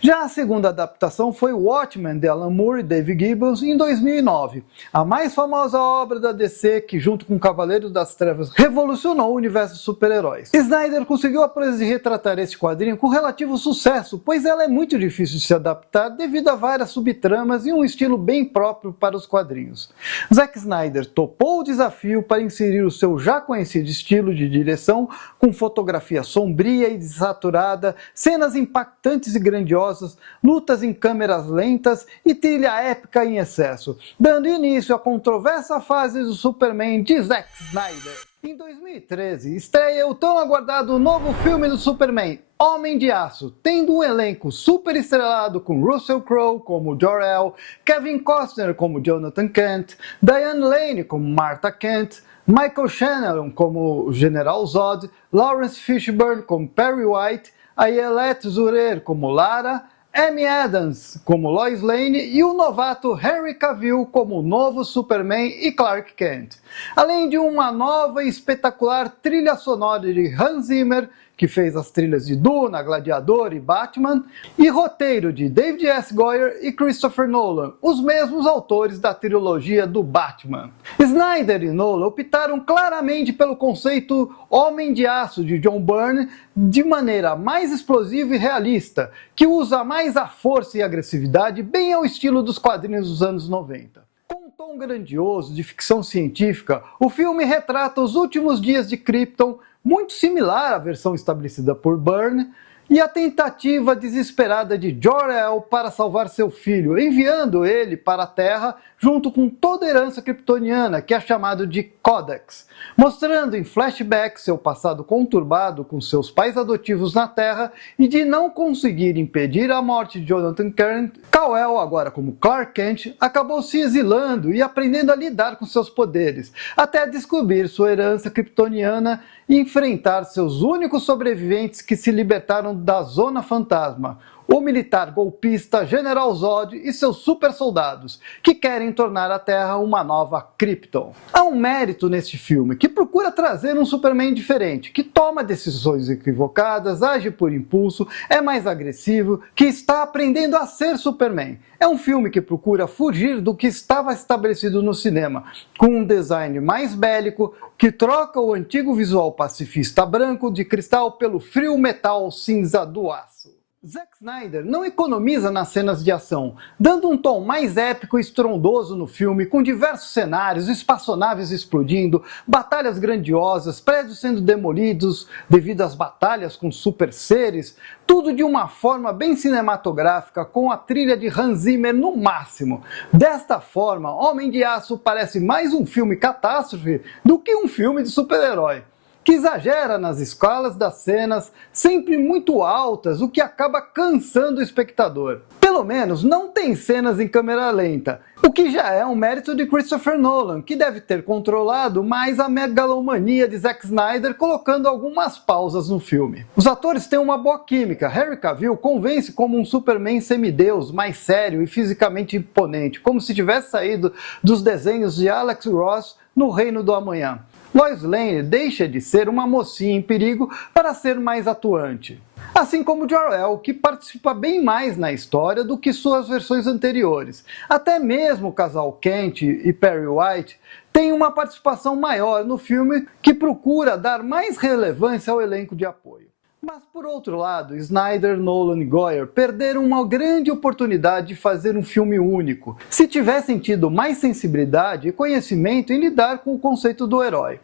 Já a segunda adaptação foi Watchmen, de Alan Moore e Dave Gibbons, em 2009, a mais famosa obra da DC que, junto com Cavaleiros das Trevas, revolucionou o universo dos super-heróis. Snyder conseguiu a proeza de retratar este quadrinho com relativo sucesso, pois ela é muito difícil de se adaptar devido a várias subtramas e um estilo bem próprio para os quadrinhos. Zack Snyder topou o desafio para inserir o seu já conhecido estilo de direção, com fotografia sombria e desaturada, cenas impactantes e grandiosas, lutas em câmeras lentas e trilha épica em excesso, dando início à controversa fase do Superman de Zack Snyder. Em 2013, estreia o tão aguardado novo filme do Superman, Homem de Aço, tendo um elenco super estrelado com Russell Crowe como Jor-El, Kevin Costner como Jonathan Kent, Diane Lane como Martha Kent, Michael Shannon como General Zod, Lawrence Fishburne como Perry White, Ayelet Zurer como Lara, Amy Adams como Lois Lane e o novato Henry Cavill como o novo Superman e Clark Kent. Além de uma nova e espetacular trilha sonora de Hans Zimmer, que fez as trilhas de Duna, Gladiador e Batman, e roteiro de David S. Goyer e Christopher Nolan, os mesmos autores da trilogia do Batman. Snyder e Nolan optaram claramente pelo conceito Homem de Aço de John Byrne de maneira mais explosiva e realista, que usa mais a força e a agressividade bem ao estilo dos quadrinhos dos anos 90. Com um tom grandioso de ficção científica, o filme retrata os últimos dias de Krypton, muito similar à versão estabelecida por Byrne, e a tentativa desesperada de Jor-El para salvar seu filho, enviando ele para a Terra junto com toda a herança kryptoniana, que é chamado de Codex, mostrando em flashback seu passado conturbado com seus pais adotivos na Terra e de não conseguir impedir a morte de Jonathan Kent. Kal-El, agora como Clark Kent, acabou se exilando e aprendendo a lidar com seus poderes, até descobrir sua herança kryptoniana e enfrentar seus únicos sobreviventes que se libertaram da Zona Fantasma, o militar golpista General Zod e seus super soldados, que querem tornar a Terra uma nova Krypton. Há um mérito neste filme, que procura trazer um Superman diferente, que toma decisões equivocadas, age por impulso, é mais agressivo, que está aprendendo a ser Superman. É um filme que procura fugir do que estava estabelecido no cinema, com um design mais bélico, que troca o antigo visual pacifista branco de cristal pelo frio metal cinza do aço. Zack Snyder não economiza nas cenas de ação, dando um tom mais épico e estrondoso no filme, com diversos cenários, espaçonaves explodindo, batalhas grandiosas, prédios sendo demolidos devido às batalhas com super seres, tudo de uma forma bem cinematográfica, com a trilha de Hans Zimmer no máximo. Desta forma, Homem de Aço parece mais um filme catástrofe do que um filme de super-herói, que exagera nas escalas das cenas, sempre muito altas, o que acaba cansando o espectador. Pelo menos não tem cenas em câmera lenta, o que já é um mérito de Christopher Nolan, que deve ter controlado mais a megalomania de Zack Snyder, colocando algumas pausas no filme. Os atores têm uma boa química. Henry Cavill convence como um Superman semideus, mais sério e fisicamente imponente, como se tivesse saído dos desenhos de Alex Ross no Reino do Amanhã. Lois Lane deixa de ser uma mocinha em perigo para ser mais atuante. Assim como Jor-El, que participa bem mais na história do que suas versões anteriores. Até mesmo o casal Kent e Perry White tem uma participação maior no filme, que procura dar mais relevância ao elenco de apoio. Mas, por outro lado, Snyder, Nolan e Goyer perderam uma grande oportunidade de fazer um filme único, se tivessem tido mais sensibilidade e conhecimento em lidar com o conceito do herói.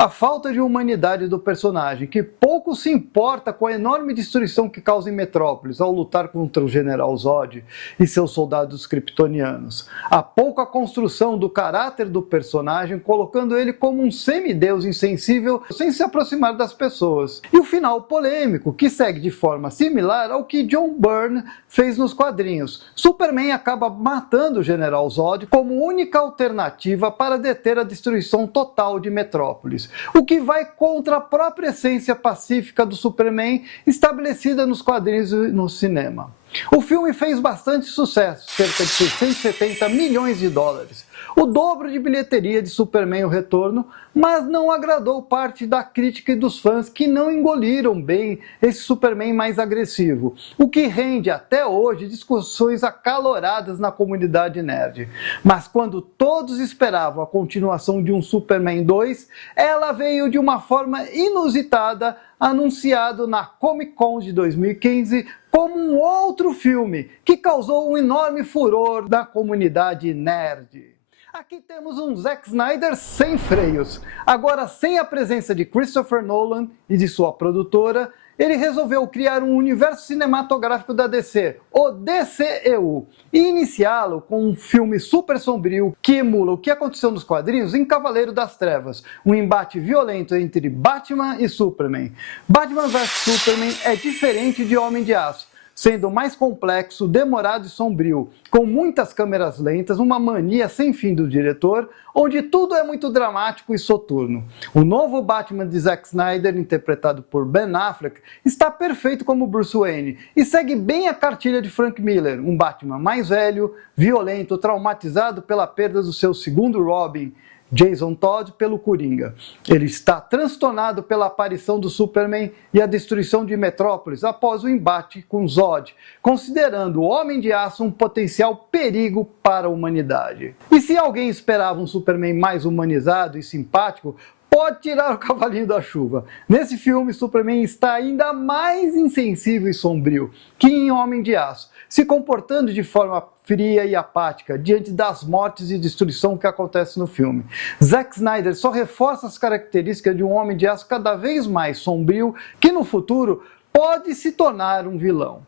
A falta de humanidade do personagem, que pouco se importa com a enorme destruição que causa em Metrópolis ao lutar contra o General Zod e seus soldados kryptonianos. A pouca construção do caráter do personagem, colocando ele como um semideus insensível sem se aproximar das pessoas. E o final polêmico, que segue de forma similar ao que John Byrne fez nos quadrinhos. Superman acaba matando o General Zod como única alternativa para deter a destruição total de Metrópolis, o que vai contra a própria essência pacífica do Superman estabelecida nos quadrinhos e no cinema. O filme fez bastante sucesso, cerca de 670 milhões de dólares, o dobro de bilheteria de Superman: O Retorno, mas não agradou parte da crítica e dos fãs, que não engoliram bem esse Superman mais agressivo, o que rende até hoje discussões acaloradas na comunidade nerd. Mas quando todos esperavam a continuação de um Superman 2, ela veio de uma forma inusitada, anunciado na Comic Con de 2015 como um outro filme que causou um enorme furor da comunidade nerd. Aqui temos um Zack Snyder sem freios. Agora, sem a presença de Christopher Nolan e de sua produtora, ele resolveu criar um universo cinematográfico da DC, o DCEU, e iniciá-lo com um filme super sombrio que emula o que aconteceu nos quadrinhos em Cavaleiro das Trevas, um embate violento entre Batman e Superman. Batman vs Superman é diferente de Homem de Aço, sendo mais complexo, demorado e sombrio, com muitas câmeras lentas, uma mania sem fim do diretor, onde tudo é muito dramático e soturno. O novo Batman de Zack Snyder, interpretado por Ben Affleck, está perfeito como Bruce Wayne e segue bem a cartilha de Frank Miller, um Batman mais velho, violento, traumatizado pela perda do seu segundo Robin, Jason Todd, pelo Coringa. Ele está transtornado pela aparição do Superman e a destruição de Metrópolis após o embate com Zod, considerando o Homem de Aço um potencial perigo para a humanidade. E se alguém esperava um Superman mais humanizado e simpático, pode tirar o cavalinho da chuva. Nesse filme, Superman está ainda mais insensível e sombrio que em Homem de Aço, se comportando de forma fria e apática diante das mortes e destruição que acontece no filme. Zack Snyder só reforça as características de um Homem de Aço cada vez mais sombrio, que no futuro pode se tornar um vilão.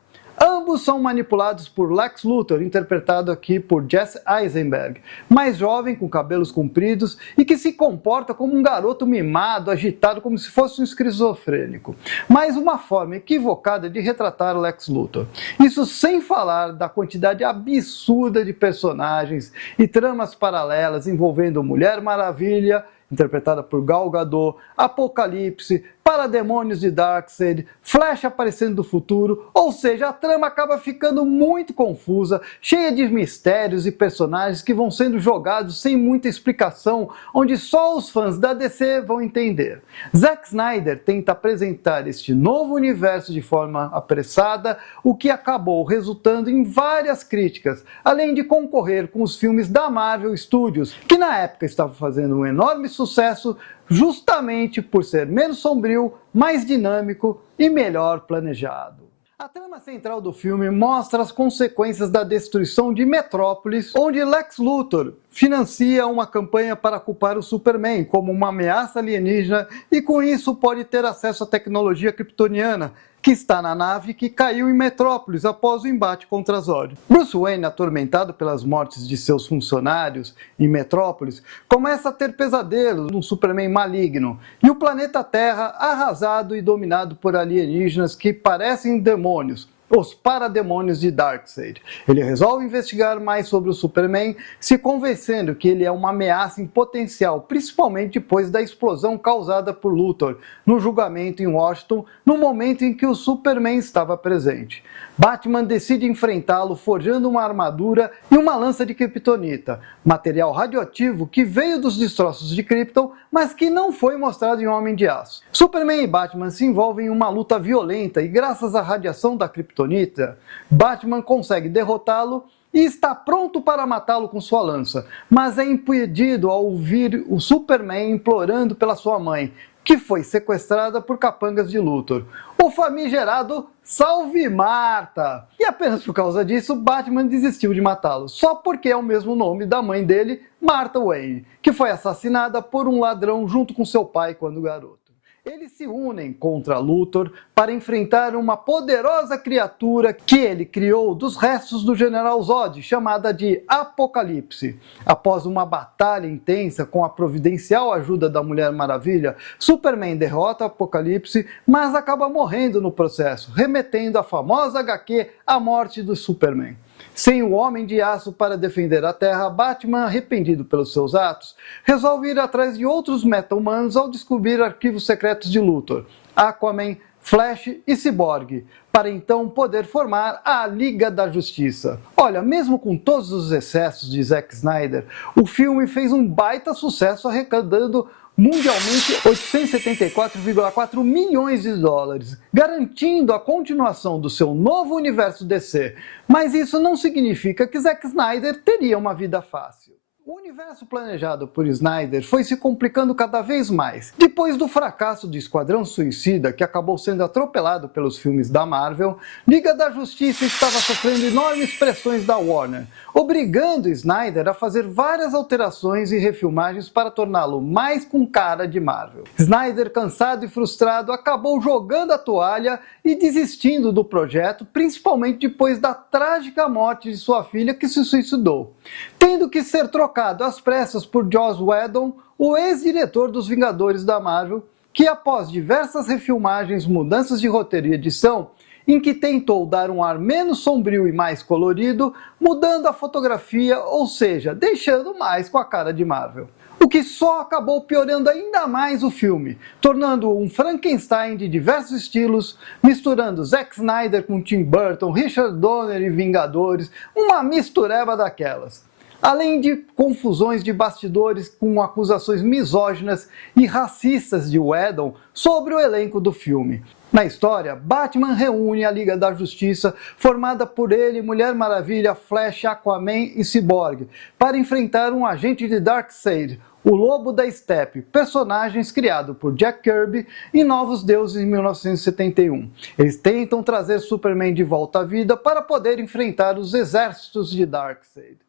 Ambos são manipulados por Lex Luthor, interpretado aqui por Jesse Eisenberg, mais jovem, com cabelos compridos e que se comporta como um garoto mimado, agitado como se fosse um esquizofrênico. Mais uma forma equivocada de retratar Lex Luthor. Isso sem falar da quantidade absurda de personagens e tramas paralelas envolvendo Mulher Maravilha, interpretada por Gal Gadot, Apocalipse, parademônios de Darkseid, Flash aparecendo do futuro, ou seja, a trama acaba ficando muito confusa, cheia de mistérios e personagens que vão sendo jogados sem muita explicação, onde só os fãs da DC vão entender. Zack Snyder tenta apresentar este novo universo de forma apressada, o que acabou resultando em várias críticas, além de concorrer com os filmes da Marvel Studios, que na época estavam fazendo um enorme sucesso justamente por ser menos sombrio, mais dinâmico e melhor planejado. A trama central do filme mostra as consequências da destruição de Metrópolis, onde Lex Luthor financia uma campanha para culpar o Superman como uma ameaça alienígena e com isso pode ter acesso à tecnologia kryptoniana, que está na nave que caiu em Metrópolis após o embate contra Zod. Bruce Wayne, atormentado pelas mortes de seus funcionários em Metrópolis, começa a ter pesadelos de um Superman maligno e o planeta Terra arrasado e dominado por alienígenas que parecem demônios, os parademônios de Darkseid. Ele resolve investigar mais sobre o Superman, se convencendo que ele é uma ameaça em potencial, principalmente depois da explosão causada por Luthor no julgamento em Washington, no momento em que o Superman estava presente. Batman decide enfrentá-lo forjando uma armadura e uma lança de kryptonita, material radioativo que veio dos destroços de Krypton, mas que não foi mostrado em Homem de Aço. Superman e Batman se envolvem em uma luta violenta e graças à radiação da kryptonita, Batman consegue derrotá-lo e está pronto para matá-lo com sua lança, mas é impedido ao ouvir o Superman implorando pela sua mãe, que foi sequestrada por capangas de Luthor. O famigerado Salve Marta! E apenas por causa disso, Batman desistiu de matá-lo, só porque é o mesmo nome da mãe dele, Martha Wayne, que foi assassinada por um ladrão junto com seu pai quando garoto. Eles se unem contra Luthor para enfrentar uma poderosa criatura que ele criou dos restos do General Zod, chamada de Apocalipse. Após uma batalha intensa com a providencial ajuda da Mulher Maravilha, Superman derrota Apocalipse, mas acaba morrendo no processo, remetendo à famosa HQ A Morte do Superman. Sem o Homem de Aço para defender a Terra, Batman, arrependido pelos seus atos, resolve ir atrás de outros meta-humanos ao descobrir arquivos secretos de Luthor, Aquaman, Flash e Cyborg, para então poder formar a Liga da Justiça. Olha, mesmo com todos os excessos de Zack Snyder, o filme fez um baita sucesso arrecadando mundialmente 874,4 milhões de dólares, garantindo a continuação do seu novo universo DC. Mas isso não significa que Zack Snyder teria uma vida fácil. O universo planejado por Snyder foi se complicando cada vez mais. Depois do fracasso de Esquadrão Suicida, que acabou sendo atropelado pelos filmes da Marvel, Liga da Justiça estava sofrendo enormes pressões da Warner, obrigando Snyder a fazer várias alterações e refilmagens para torná-lo mais com cara de Marvel. Snyder, cansado e frustrado, acabou jogando a toalha e desistindo do projeto, principalmente depois da trágica morte de sua filha que se suicidou, tendo que ser trocado às pressas por Joss Whedon, o ex-diretor dos Vingadores da Marvel, que após diversas refilmagens, mudanças de roteiro e edição, em que tentou dar um ar menos sombrio e mais colorido, mudando a fotografia, ou seja, deixando mais com a cara de Marvel. O que só acabou piorando ainda mais o filme, tornando-o um Frankenstein de diversos estilos, misturando Zack Snyder com Tim Burton, Richard Donner e Vingadores, uma mistureba daquelas. Além de confusões de bastidores com acusações misóginas e racistas de Whedon sobre o elenco do filme. Na história, Batman reúne a Liga da Justiça, formada por ele, Mulher Maravilha, Flash, Aquaman e Cyborg, para enfrentar um agente de Darkseid, o Lobo da Steppe, personagens criados por Jack Kirby em Novos Deuses em 1971. Eles tentam trazer Superman de volta à vida para poder enfrentar os exércitos de Darkseid.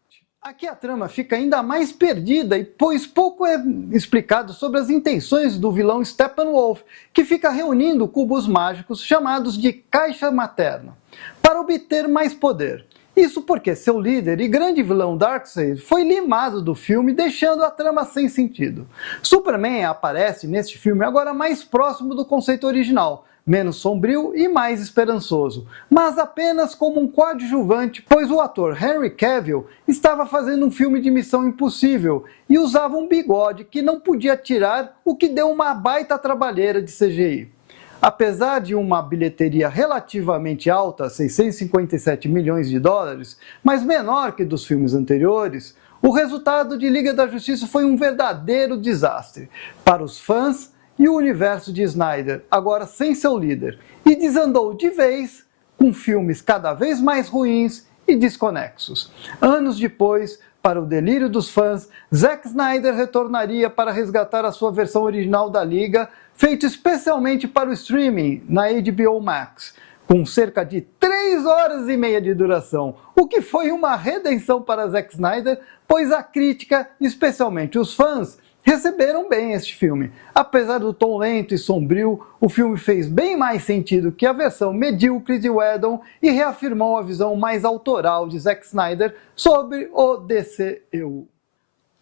Aqui a trama fica ainda mais perdida, pois pouco é explicado sobre as intenções do vilão Steppenwolf, que fica reunindo cubos mágicos chamados de Caixa Materna, para obter mais poder. Isso porque seu líder e grande vilão Darkseid foi limado do filme, deixando a trama sem sentido. Superman aparece neste filme agora mais próximo do conceito original, menos sombrio e mais esperançoso, mas apenas como um coadjuvante, pois o ator Henry Cavill estava fazendo um filme de Missão Impossível e usava um bigode que não podia tirar, o que deu uma baita trabalheira de CGI. Apesar de uma bilheteria relativamente alta, 657 milhões de dólares, mas menor que dos filmes anteriores, o resultado de Liga da Justiça foi um verdadeiro desastre para os fãs e o universo de Snyder, agora sem seu líder, e desandou de vez com filmes cada vez mais ruins e desconexos. Anos depois, para o delírio dos fãs, Zack Snyder retornaria para resgatar a sua versão original da Liga, feito especialmente para o streaming na HBO Max, com cerca de 3 horas e meia de duração, o que foi uma redenção para Zack Snyder, pois a crítica, especialmente os fãs, receberam bem este filme. Apesar do tom lento e sombrio, o filme fez bem mais sentido que a versão medíocre de Whedon e reafirmou a visão mais autoral de Zack Snyder sobre o DCEU.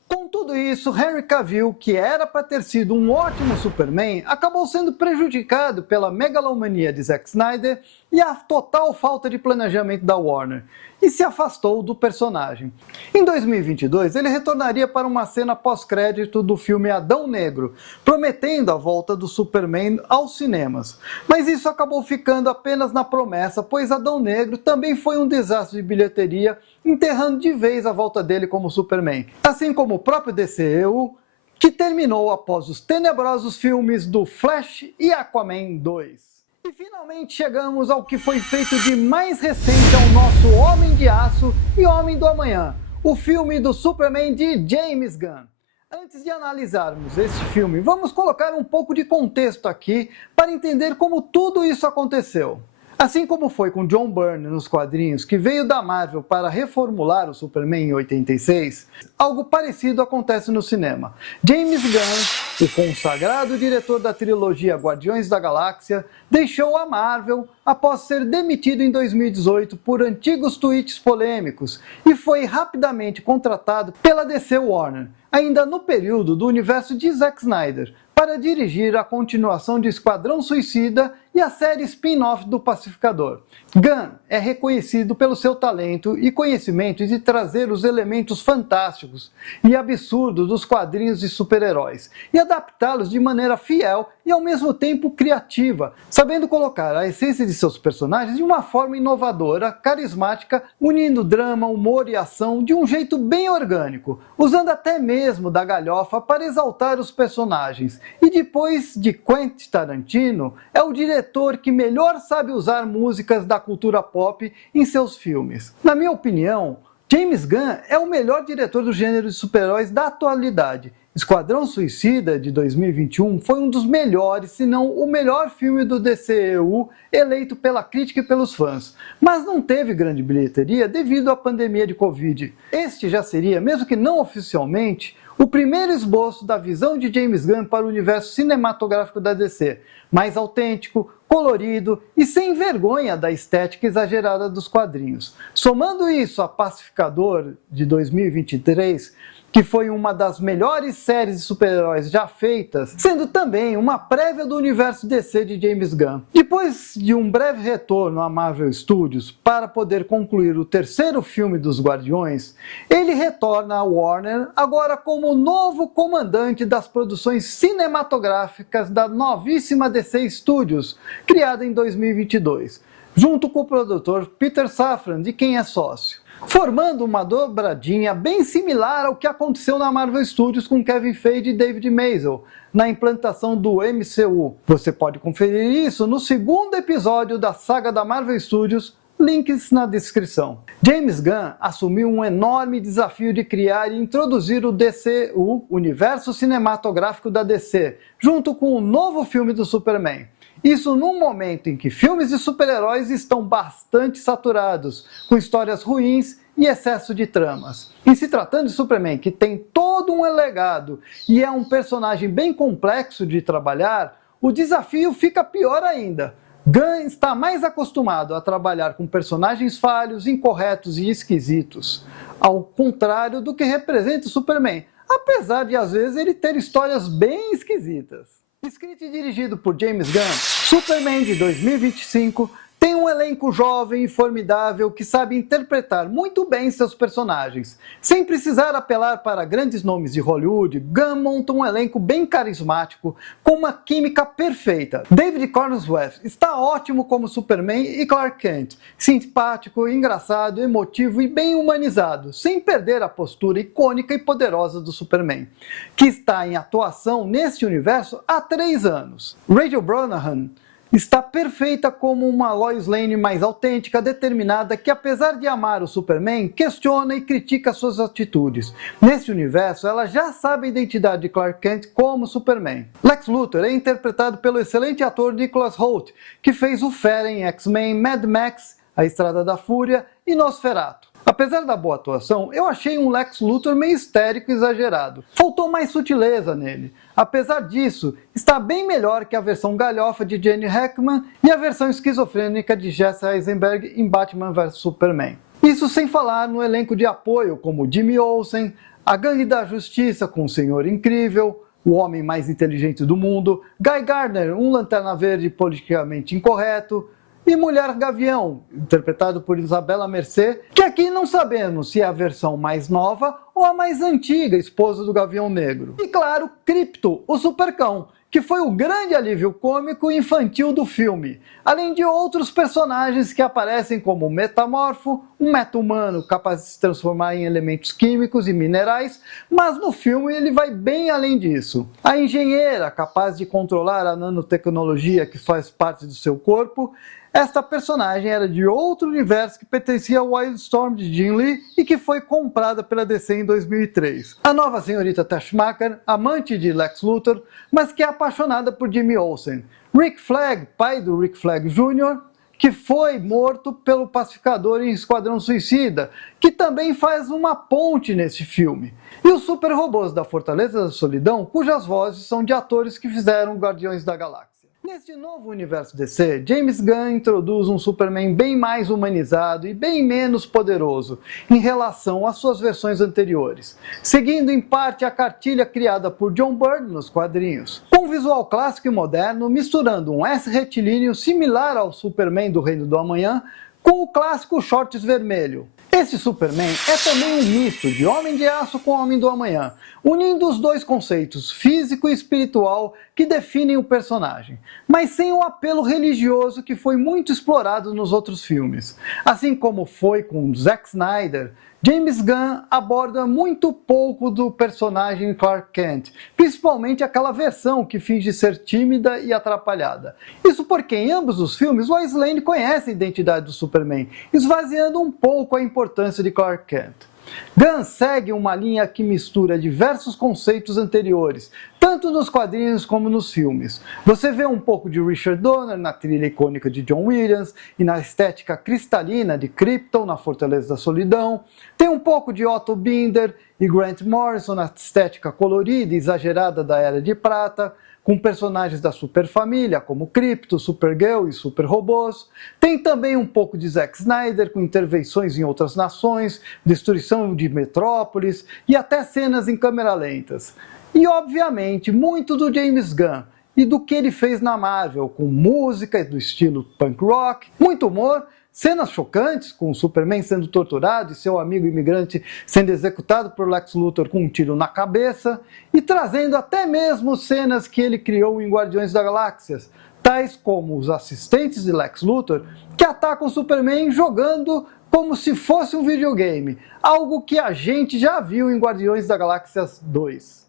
Com tudo isso, Henry Cavill, que era para ter sido um ótimo Superman, acabou sendo prejudicado pela megalomania de Zack Snyder e a total falta de planejamento da Warner, e se afastou do personagem. Em 2022, ele retornaria para uma cena pós-crédito do filme Adão Negro, prometendo a volta do Superman aos cinemas. Mas isso acabou ficando apenas na promessa, pois Adão Negro também foi um desastre de bilheteria, enterrando de vez a volta dele como Superman. Assim como o próprio DCEU, que terminou após os tenebrosos filmes do Flash e Aquaman 2. E finalmente chegamos ao que foi feito de mais recente ao nosso Homem de Aço e Homem do Amanhã, o filme do Superman de James Gunn. Antes de analisarmos este filme, vamos colocar um pouco de contexto aqui para entender como tudo isso aconteceu. Assim como foi com John Byrne nos quadrinhos, que veio da Marvel para reformular o Superman em 86, algo parecido acontece no cinema. James Gunn, o consagrado diretor da trilogia Guardiões da Galáxia, deixou a Marvel após ser demitido em 2018 por antigos tweets polêmicos e foi rapidamente contratado pela DC Warner, ainda no período do universo de Zack Snyder, para dirigir a continuação de Esquadrão Suicida e a série spin-off do Pacificador. Gunn é reconhecido pelo seu talento e conhecimento de trazer os elementos fantásticos e absurdos dos quadrinhos de super-heróis e adaptá-los de maneira fiel e ao mesmo tempo criativa, sabendo colocar a essência de seus personagens de uma forma inovadora, carismática, unindo drama, humor e ação de um jeito bem orgânico, usando até mesmo da galhofa para exaltar os personagens. E depois de Quentin Tarantino, é o diretor que melhor sabe usar músicas da cultura pop em seus filmes. Na minha opinião, James Gunn é o melhor diretor do gênero de super-heróis da atualidade. Esquadrão Suicida, de 2021, foi um dos melhores, se não o melhor filme do DCEU, eleito pela crítica e pelos fãs. Mas não teve grande bilheteria devido à pandemia de Covid. Este já seria, mesmo que não oficialmente, o primeiro esboço da visão de James Gunn para o universo cinematográfico da DC, mais autêntico, colorido e sem vergonha da estética exagerada dos quadrinhos. Somando isso a Pacificador, de 2023, que foi uma das melhores séries de super-heróis já feitas, sendo também uma prévia do universo DC de James Gunn. Depois de um breve retorno à Marvel Studios para poder concluir o terceiro filme dos Guardiões, ele retorna à Warner agora como novo comandante das produções cinematográficas da novíssima DC Studios, criada em 2022, junto com o produtor Peter Safran, de quem é sócio, formando uma dobradinha bem similar ao que aconteceu na Marvel Studios com Kevin Feige e David Maisel, na implantação do MCU. Você pode conferir isso no segundo episódio da saga da Marvel Studios, links na descrição. James Gunn assumiu um enorme desafio de criar e introduzir o DCU, universo cinematográfico da DC, junto com o novo filme do Superman. Isso num momento em que filmes de super-heróis estão bastante saturados, com histórias ruins e excesso de tramas. E se tratando de Superman, que tem todo um legado e é um personagem bem complexo de trabalhar, o desafio fica pior ainda. Gunn está mais acostumado a trabalhar com personagens falhos, incorretos e esquisitos, ao contrário do que representa o Superman, apesar de às vezes ele ter histórias bem esquisitas. Escrito e dirigido por James Gunn, Superman de 2025 tem um elenco jovem e formidável que sabe interpretar muito bem seus personagens. Sem precisar apelar para grandes nomes de Hollywood, Gunn monta um elenco bem carismático, com uma química perfeita. David Corenswet está ótimo como Superman e Clark Kent, simpático, engraçado, emotivo e bem humanizado, sem perder a postura icônica e poderosa do Superman, que está em atuação neste universo há 3 anos. Rachel Brosnahan está perfeita como uma Lois Lane mais autêntica, determinada, que apesar de amar o Superman, questiona e critica suas atitudes. Nesse universo, ela já sabe a identidade de Clark Kent como Superman. Lex Luthor é interpretado pelo excelente ator Nicholas Hoult, que fez o Fera em X-Men, Mad Max, A Estrada da Fúria e Nosferatu. Apesar da boa atuação, eu achei um Lex Luthor meio histérico e exagerado. Faltou mais sutileza nele. Apesar disso, está bem melhor que a versão galhofa de Jenny Hackman e a versão esquizofrênica de Jesse Eisenberg em Batman vs Superman. Isso sem falar no elenco de apoio como Jimmy Olsen, a Gangue da Justiça com o Senhor Incrível, o homem mais inteligente do mundo, Guy Gardner, um Lanterna Verde politicamente incorreto, e Mulher Gavião, interpretado por Isabela Merced, que aqui não sabemos se é a versão mais nova ou a mais antiga esposa do Gavião Negro. E claro, Krypto, o Supercão, que foi o grande alívio cômico e infantil do filme, além de outros personagens que aparecem como o Metamorfo, um meta-humano capaz de se transformar em elementos químicos e minerais, mas no filme ele vai bem além disso. A engenheira, capaz de controlar a nanotecnologia que faz parte do seu corpo. Esta personagem era de outro universo que pertencia ao Wildstorm de Jim Lee e que foi comprada pela DC em 2003. A nova senhorita Tashmaker, amante de Lex Luthor, mas que é apaixonada por Jimmy Olsen. Rick Flag, pai do Rick Flag Jr., que foi morto pelo pacificador em Esquadrão Suicida, que também faz uma ponte nesse filme. E os super robôs da Fortaleza da Solidão, cujas vozes são de atores que fizeram Guardiões da Galáxia. Neste novo universo DC, James Gunn introduz um Superman bem mais humanizado e bem menos poderoso em relação às suas versões anteriores, seguindo em parte a cartilha criada por John Byrne nos quadrinhos. Com um visual clássico e moderno, misturando um S retilíneo similar ao Superman do Reino do Amanhã com o clássico shorts vermelho. Esse Superman é também um misto de Homem de Aço com Homem do Amanhã, unindo os dois conceitos físico e espiritual que definem o personagem, mas sem o apelo religioso que foi muito explorado nos outros filmes. Assim como foi com Zack Snyder, James Gunn aborda muito pouco do personagem Clark Kent, principalmente aquela versão que finge ser tímida e atrapalhada. Isso porque em ambos os filmes Lois Lane conhece a identidade do Superman, esvaziando um pouco a importância de Clark Kent. Gunn segue uma linha que mistura diversos conceitos anteriores, tanto nos quadrinhos como nos filmes. Você vê um pouco de Richard Donner na trilha icônica de John Williams e na estética cristalina de Krypton na Fortaleza da Solidão. Tem um pouco de Otto Binder e Grant Morrison na estética colorida e exagerada da Era de Prata, com personagens da Superfamília, como Krypto, Supergirl e Super Robôs. Tem também um pouco de Zack Snyder, com intervenções em outras nações, destruição de metrópoles e até cenas em câmera lentas. E, obviamente, muito do James Gunn e do que ele fez na Marvel, com música do estilo punk rock, muito humor, cenas chocantes, com o Superman sendo torturado e seu amigo imigrante sendo executado por Lex Luthor com um tiro na cabeça, e trazendo até mesmo cenas que ele criou em Guardiões da Galáxia, tais como os assistentes de Lex Luthor que atacam o Superman jogando como se fosse um videogame, algo que a gente já viu em Guardiões da Galáxia 2.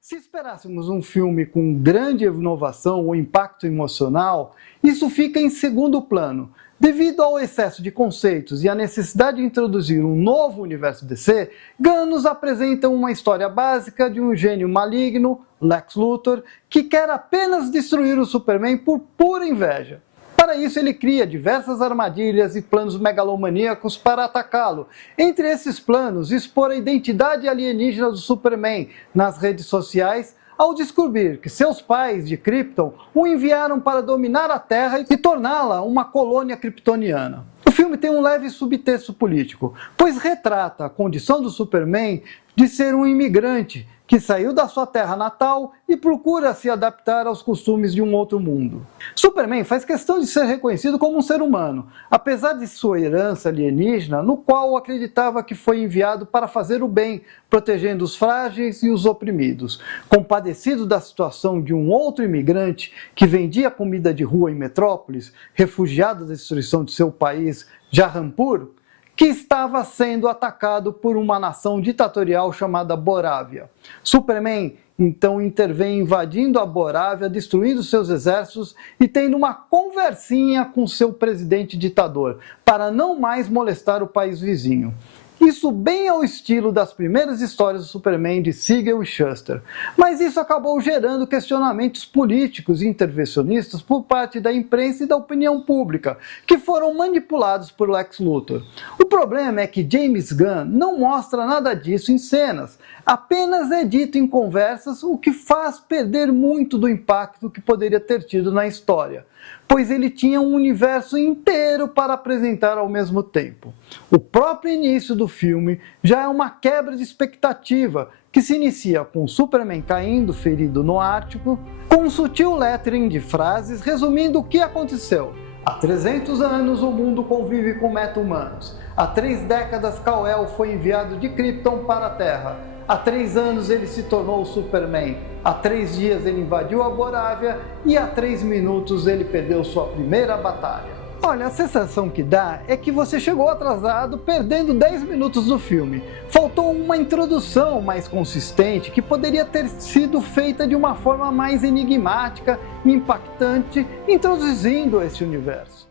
Se esperássemos um filme com grande inovação ou impacto emocional, isso fica em segundo plano. Devido ao excesso de conceitos e à necessidade de introduzir um novo universo DC, Gunn nos apresenta uma história básica de um gênio maligno, Lex Luthor, que quer apenas destruir o Superman por pura inveja. Para isso, ele cria diversas armadilhas e planos megalomaníacos para atacá-lo. Entre esses planos, expor a identidade alienígena do Superman nas redes sociais, ao descobrir que seus pais de Krypton o enviaram para dominar a Terra e torná-la uma colônia kryptoniana. O filme tem um leve subtexto político, pois retrata a condição do Superman de ser um imigrante que saiu da sua terra natal e procura se adaptar aos costumes de um outro mundo. Superman faz questão de ser reconhecido como um ser humano, apesar de sua herança alienígena, no qual acreditava que foi enviado para fazer o bem, protegendo os frágeis e os oprimidos. Compadecido da situação de um outro imigrante que vendia comida de rua em Metrópolis, refugiado da destruição de seu país, Jahanpur, que estava sendo atacado por uma nação ditatorial chamada Borávia. Superman então intervém invadindo a Borávia, destruindo seus exércitos e tendo uma conversinha com seu presidente ditador, para não mais molestar o país vizinho. Isso bem ao estilo das primeiras histórias do Superman de Siegel e Shuster. Mas isso acabou gerando questionamentos políticos e intervencionistas por parte da imprensa e da opinião pública, que foram manipulados por Lex Luthor. O problema é que James Gunn não mostra nada disso em cenas, apenas é dito em conversas, o que faz perder muito do impacto que poderia ter tido na história, pois ele tinha um universo inteiro para apresentar ao mesmo tempo. O próprio início do filme já é uma quebra de expectativa, que se inicia com Superman caindo ferido no Ártico, com um sutil lettering de frases resumindo o que aconteceu. Há 300 anos o mundo convive com meta-humanos. Há 3 décadas Kal-El foi enviado de Krypton para a Terra. Há 3 anos ele se tornou o Superman. Há 3 dias ele invadiu a Borávia e há 3 minutos ele perdeu sua primeira batalha. Olha, a sensação que dá é que você chegou atrasado perdendo 10 minutos do filme. Faltou uma introdução mais consistente que poderia ter sido feita de uma forma mais enigmática e impactante, introduzindo esse universo.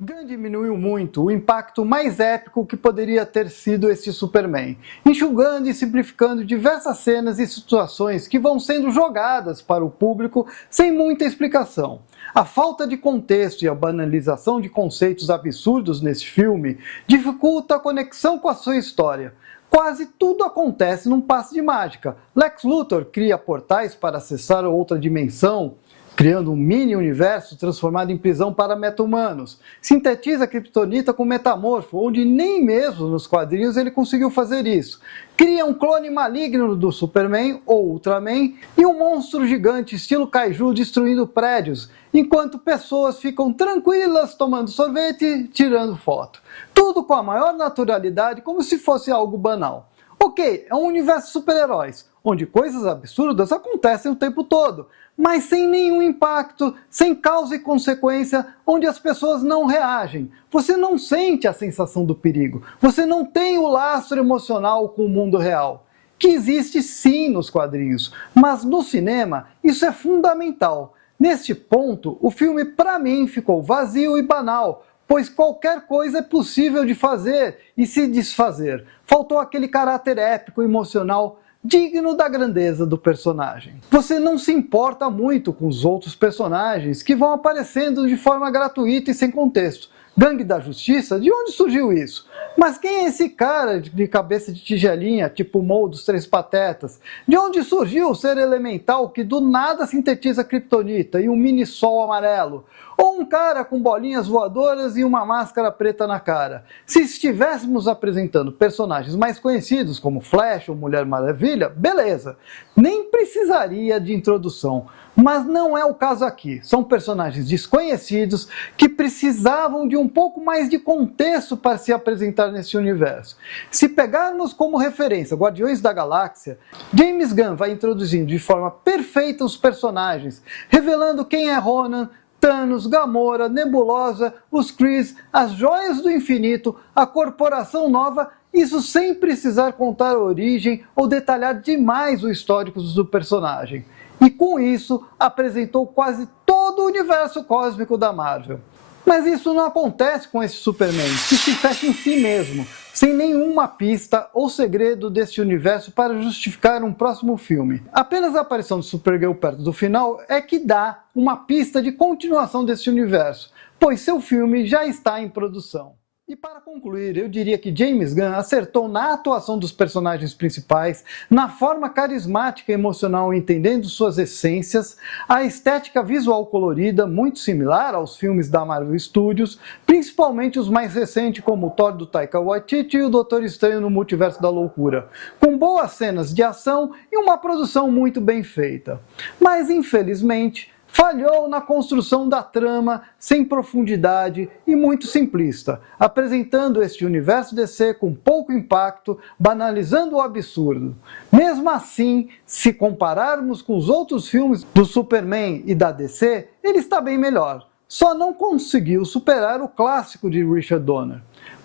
Gunn diminuiu muito o impacto mais épico que poderia ter sido esse Superman, enxugando e simplificando diversas cenas e situações que vão sendo jogadas para o público sem muita explicação. A falta de contexto e a banalização de conceitos absurdos nesse filme dificulta a conexão com a sua história. Quase tudo acontece num passe de mágica. Lex Luthor cria portais para acessar outra dimensão, criando um mini-universo transformado em prisão para meta-humanos. Sintetiza a Kryptonita com Metamorfo, onde nem mesmo nos quadrinhos ele conseguiu fazer isso. Cria um clone maligno do Superman, ou Ultraman, e um monstro gigante estilo Kaiju destruindo prédios, enquanto pessoas ficam tranquilas tomando sorvete e tirando foto. Tudo com a maior naturalidade, como se fosse algo banal. Ok, é um universo de super-heróis, onde coisas absurdas acontecem o tempo todo, mas sem nenhum impacto, sem causa e consequência, onde as pessoas não reagem. Você não sente a sensação do perigo, você não tem o lastro emocional com o mundo real, que existe sim nos quadrinhos, mas no cinema isso é fundamental. Neste ponto, o filme para mim ficou vazio e banal, pois qualquer coisa é possível de fazer e se desfazer. Faltou aquele caráter épico e emocional digno da grandeza do personagem. Você não se importa muito com os outros personagens que vão aparecendo de forma gratuita e sem contexto. Gangue da Justiça? De onde surgiu isso? Mas quem é esse cara de cabeça de tigelinha, tipo Mo dos Três Patetas? De onde surgiu o ser elemental que do nada sintetiza Kryptonita e um mini-sol amarelo? Ou um cara com bolinhas voadoras e uma máscara preta na cara? Se estivéssemos apresentando personagens mais conhecidos, como Flash ou Mulher Maravilha, beleza, nem precisaria de introdução. Mas não é o caso aqui. São personagens desconhecidos que precisavam de um pouco mais de contexto para se apresentar nesse universo. Se pegarmos como referência Guardiões da Galáxia, James Gunn vai introduzindo de forma perfeita os personagens, revelando quem é Ronan, Thanos, Gamora, Nebulosa, os Krees, as Joias do Infinito, a Corporação Nova, isso sem precisar contar a origem ou detalhar demais o histórico do personagem. E com isso, apresentou quase todo o universo cósmico da Marvel. Mas isso não acontece com esse Superman, que se fecha em si mesmo, sem nenhuma pista ou segredo desse universo para justificar um próximo filme. Apenas a aparição de Supergirl perto do final é que dá uma pista de continuação desse universo, pois seu filme já está em produção. E para concluir, eu diria que James Gunn acertou na atuação dos personagens principais, na forma carismática e emocional entendendo suas essências, a estética visual colorida, muito similar aos filmes da Marvel Studios, principalmente os mais recentes como o Thor do Taika Waititi e o Doutor Estranho no Multiverso da Loucura, com boas cenas de ação e uma produção muito bem feita. Mas infelizmente, falhou na construção da trama sem profundidade e muito simplista, apresentando este universo DC com pouco impacto, banalizando o absurdo. Mesmo assim, se compararmos com os outros filmes do Superman e da DC, ele está bem melhor. Só não conseguiu superar o clássico de Richard Donner.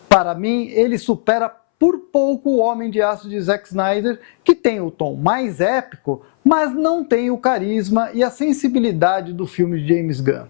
Para mim, ele supera por pouco o Homem de Aço de Zack Snyder, que tem o tom mais épico, mas não tem o carisma e a sensibilidade do filme de James Gunn.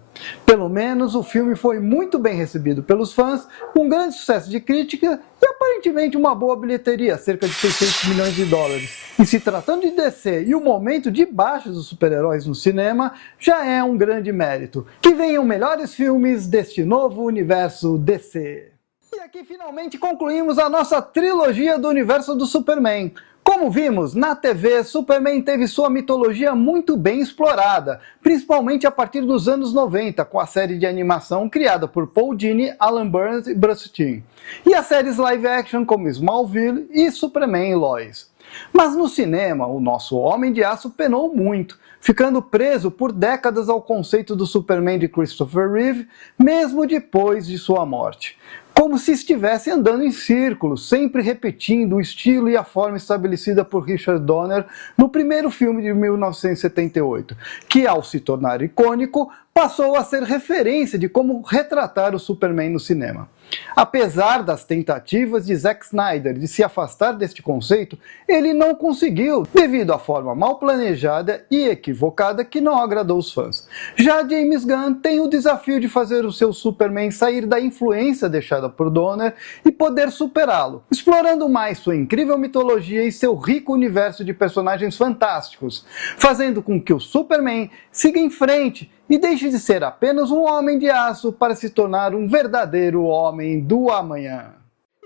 Pelo menos o filme foi muito bem recebido pelos fãs, com grande sucesso de crítica e aparentemente uma boa bilheteria, cerca de 600 milhões de dólares. E se tratando de DC e o momento de baixa dos super-heróis no cinema, já é um grande mérito. Que venham melhores filmes deste novo universo DC. E aqui finalmente concluímos a nossa trilogia do universo do Superman. Como vimos, na TV, Superman teve sua mitologia muito bem explorada, principalmente a partir dos anos 90, com a série de animação criada por Paul Dini, Alan Burns e Bruce Timm, e as séries live action como Smallville e Superman e Lois. Mas no cinema, o nosso Homem de Aço penou muito, ficando preso por décadas ao conceito do Superman de Christopher Reeve, mesmo depois de sua morte. Como se estivesse andando em círculos, sempre repetindo o estilo e a forma estabelecida por Richard Donner no primeiro filme de 1978, que ao se tornar icônico, passou a ser referência de como retratar o Superman no cinema. Apesar das tentativas de Zack Snyder de se afastar deste conceito, ele não conseguiu, devido à forma mal planejada e equivocada que não agradou os fãs. Já James Gunn tem o desafio de fazer o seu Superman sair da influência deixada por Donner e poder superá-lo, explorando mais sua incrível mitologia e seu rico universo de personagens fantásticos, fazendo com que o Superman siga em frente e deixe de ser apenas um homem de aço para se tornar um verdadeiro homem do amanhã.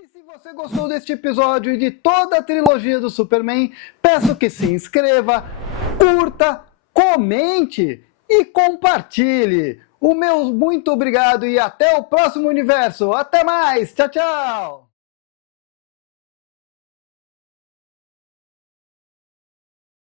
E se você gostou deste episódio e de toda a trilogia do Superman, peço que se inscreva, curta, comente e compartilhe. O meu muito obrigado e até o próximo universo. Até mais. Tchau, tchau.